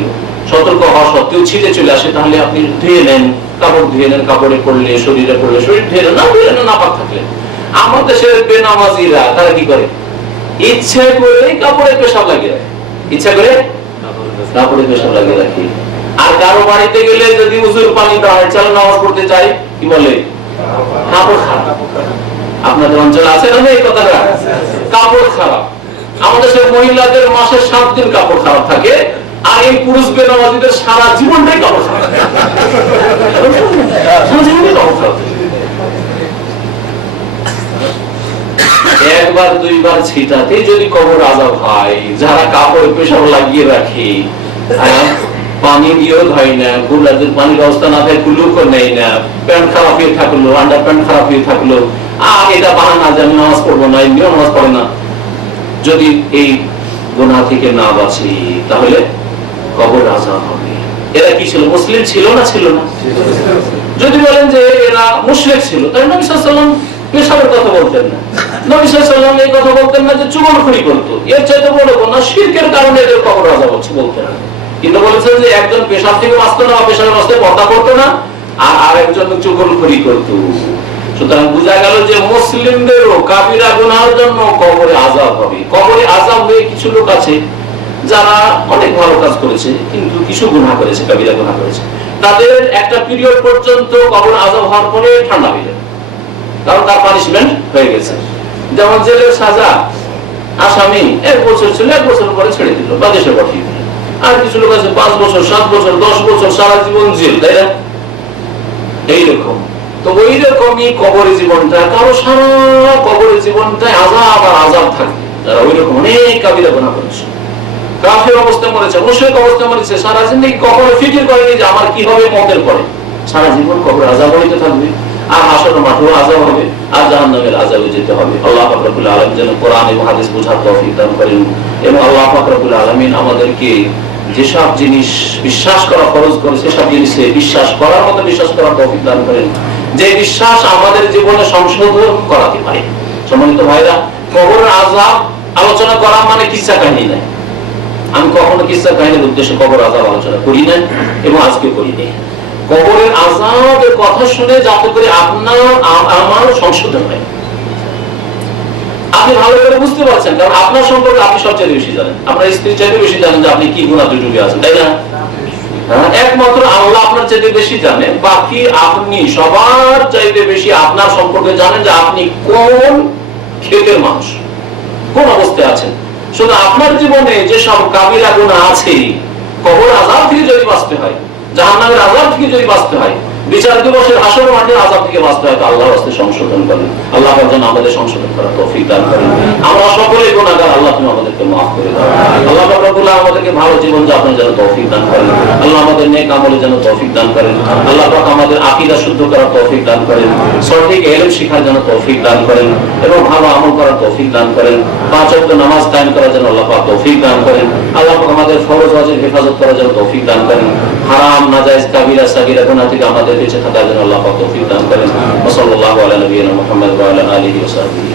সতর্ক হওয়া সত্ত্বেও ছিটে চলে আসে, তাহলে আপনি ধুয়ে নেন, কাপড় ধুয়ে নেন, কাপড়ে পড়লে শরীরে পড়লে শরীর ধুয়ে নেন, না ধুয়ে নেন নাপাক থাকলে। আমার দেশের বেনামাজিরা তারা কি করে, ইচ্ছা করে কাপড়ে পেশাব লাগিয়ে রাখে, ইচ্ছা করে কাপড়ে পেশাব লাগিয়ে রাখে। আর কারো বাড়িতে গেলে যদি উজুর পানি দেওয়া হয়, চলো নামাজ পড়তে চাই, কি বলে কাপড় খারাপ। আপনাদের অঞ্চলে আছে না এই কথাটা, কাপড় খারাপ। আমাদের সব মহিলাদের মাসে 7 দিন কাপড় খারাপ থাকে, আর এই পুরুষ বেনামাজিদের সারা জীবনটাই কাপড় খারাপ থাকে। সারা জীবনটাই কাপড় খারাপ থাকে। একবার দুইবার ছিটাতে যদি কবর আযাব হয়, যারা কাপড় পেশাব লাগিয়ে রাখে, পানি দিয়েও ধয় না, গুলাদের পানির ব্যবস্থা না থাকে, কুলুকও নেই না, প্যান্ট খারাপ হয়ে থাকলো, আন্ডার প্যান্ট খারাপ হয়ে থাকলো, আর এটা বাহানা যে আমি নামাজ পড়বো না, এমনিও নামাজ পড়ে না, যদি এই গুনাহ থেকে না বাঁচি তাহলে কবর আযাব হবে। এরা কি ছিল, মুসলিম ছিল না ছিল না? যদি বলেন যে এরা মুশরিক ছিল, তাই নবী সাল্লাল্লাহু আলাইহি ওয়াসাল্লাম পেশাবের কথা বলতেন না, নবী সাল্লাল্লাহু আলাইহি ওয়াসাল্লাম এই কথা বলতেন না যে চুগলখড়ি করতো, এর চাইতে বড় গুনাহ শিরকের কারণে এদের কবর আযাব হচ্ছে বলতেন না। কিন্তু বলেছেন যে একজন পেশাব থেকে বাঁচতো না, পেশাবের অবস্থায় পর্দা করতো না, আর আরেকজন চুগলখড়ি করতো। সুতরাং বোঝা গেল যে মুসলিমদেরও কাবিরা গুনাহের জন্য কবরে আযাব হবে। কবরে আযাব হয়ে কিছু লোক আছে যারা অনেক ভালো কাজ করেছে কিন্তু কিছু গুনাহ করেছে, কাবিরা গুনাহ করেছে, তাদের একটা পিরিয়ড পর্যন্ত কবর আযাব হওয়ার পরে ঠান্ডা হয়ে যাবে, কারণ তার পানিশমেন্ট হয়ে গেছে। যেমন জেলের সাজা, আসামি 1 বছর ছিল, 1 বছর পরে ছেড়ে দিল বা দেশে পাঠিয়ে দিল। আর কিছু লোক আছে 5 বছর, 7 বছর, 10 বছর, সারা জীবন জেল, তাই না? এইরকম। তো ওই রকমই কবরের জীবনটা, কারো সারা কবরের জীবনটাই আযাব আর আযাব থাকবে। যারা ওই রকম অনেক কাবিরা গুনাহ করেছে, কাফের অবস্থায় মরেছে, মুশরিক অবস্থায় মরেছে, সারা জিন্দেগি কখনো ফিকির করেনি যে আমার কি হবে মতের পরে, সারা জীবন কবরে আযাব হইতে থাকবে, আর হাসরের মাঠেও আযাব হবে, আর জাহান্নামের আযাবে যেতে হবে। আল্লাহ পাক রব্বুল আলামিন যেন কোরআন এবং হাদিস বোঝার তৌফিক দান করেন, এবং আল্লাহ পাক রব্বুল আলামিন আমাদেরকে যেসব জিনিস বিশ্বাস করা ফরজ করে সেসব জিনিসে বিশ্বাস করার মতো বিশ্বাস করার তৌফিক দান করেন, যে বিশ্বাস আমাদের জীবনে সংশোধন করাতে পারে। সম্মানিত ভাইরা, কবরের আযাব আলোচনা করা মানে কিচ্ছা কাহিনী নয়। আমি কখনো কিচ্ছা কাহিনীর উদ্দেশ্যে কবর আযাব আলোচনা করি না এবং আজকে করি না। কবরের আযাবের কথা শুনে যাতে করে আপনার আমার সংশোধন হয়, আপনি ভালো করে বুঝতে পারছেন, কারণ আপনার সম্পর্কে আপনি সবচেয়ে বেশি জানেন, আপনার স্ত্রীর চাইতে বেশি জানেন যে আপনি কি গুনাহে ডুবে আছেন, তাই না? একমাত্র আল্লাহ আপনার চাইতে বেশি জানে, বাকি আপনি সবার চাইতে বেশি আপনার সম্পর্কে জানেন যে আপনি কোন ক্ষেতের মানুষ, কোন অবস্থায় আছেন। শুধু আপনার জীবনে যে সব কাবিরা গুনাহ আছে, কবর আযাব থেকে যদি বাঁচতে হয়, জাহান্নামের আযাব থেকে যদি বাঁচতে হয়, বিচার দিবসের হাসর মাঠের আযাব থেকে বাঁচতে হয়, তো আল্লাহর রাস্তায় সংশোধন করেন। আল্লাহ যেন আমাদের সংশোধন করার তৌফিক দান করেন। আমরা সকলেই গুনাহগার, আল্লাহ তুমি আমাদেরকে মাফ করে দাও। আল্লাহ রব্বুল আলামিন আমাদেরকে ভালো জীবন যাপনের জন্য তৌফিক দান করেন। আল্লাহ আমাদের নেক আমলের জন্য তৌফিক দান করেন। আল্লাহ পাক আমাদের আকীদা শুদ্ধ করার তৌফিক দান করেন, সঠিক ইলম শিখার জন্য তৌফিক দান করেন, এবং ভালো আমল করার তৌফিক দান করেন। 5 ওয়াক্ত নামাজ কায়েম করার জন্য আল্লাহ পাক তৌফিক দান করেন। আল্লাহ পাক আমাদের ফরজ ওয়াজিব হেফাজত করার জন্য তৌফিক দান করেন। হারাম নাজায়েজ কাবিরা সাগীরা গুনাহ থেকে আমাদের বেঁচে থাকার জন্য আল্লাহ পাক তৌফিক দান করেন। ওয়া সাল্লাল্লাহু আলা নবিয়িনা মুহাম্মদ ওয়া আলা আলিহি ওয়া সাহবিহি।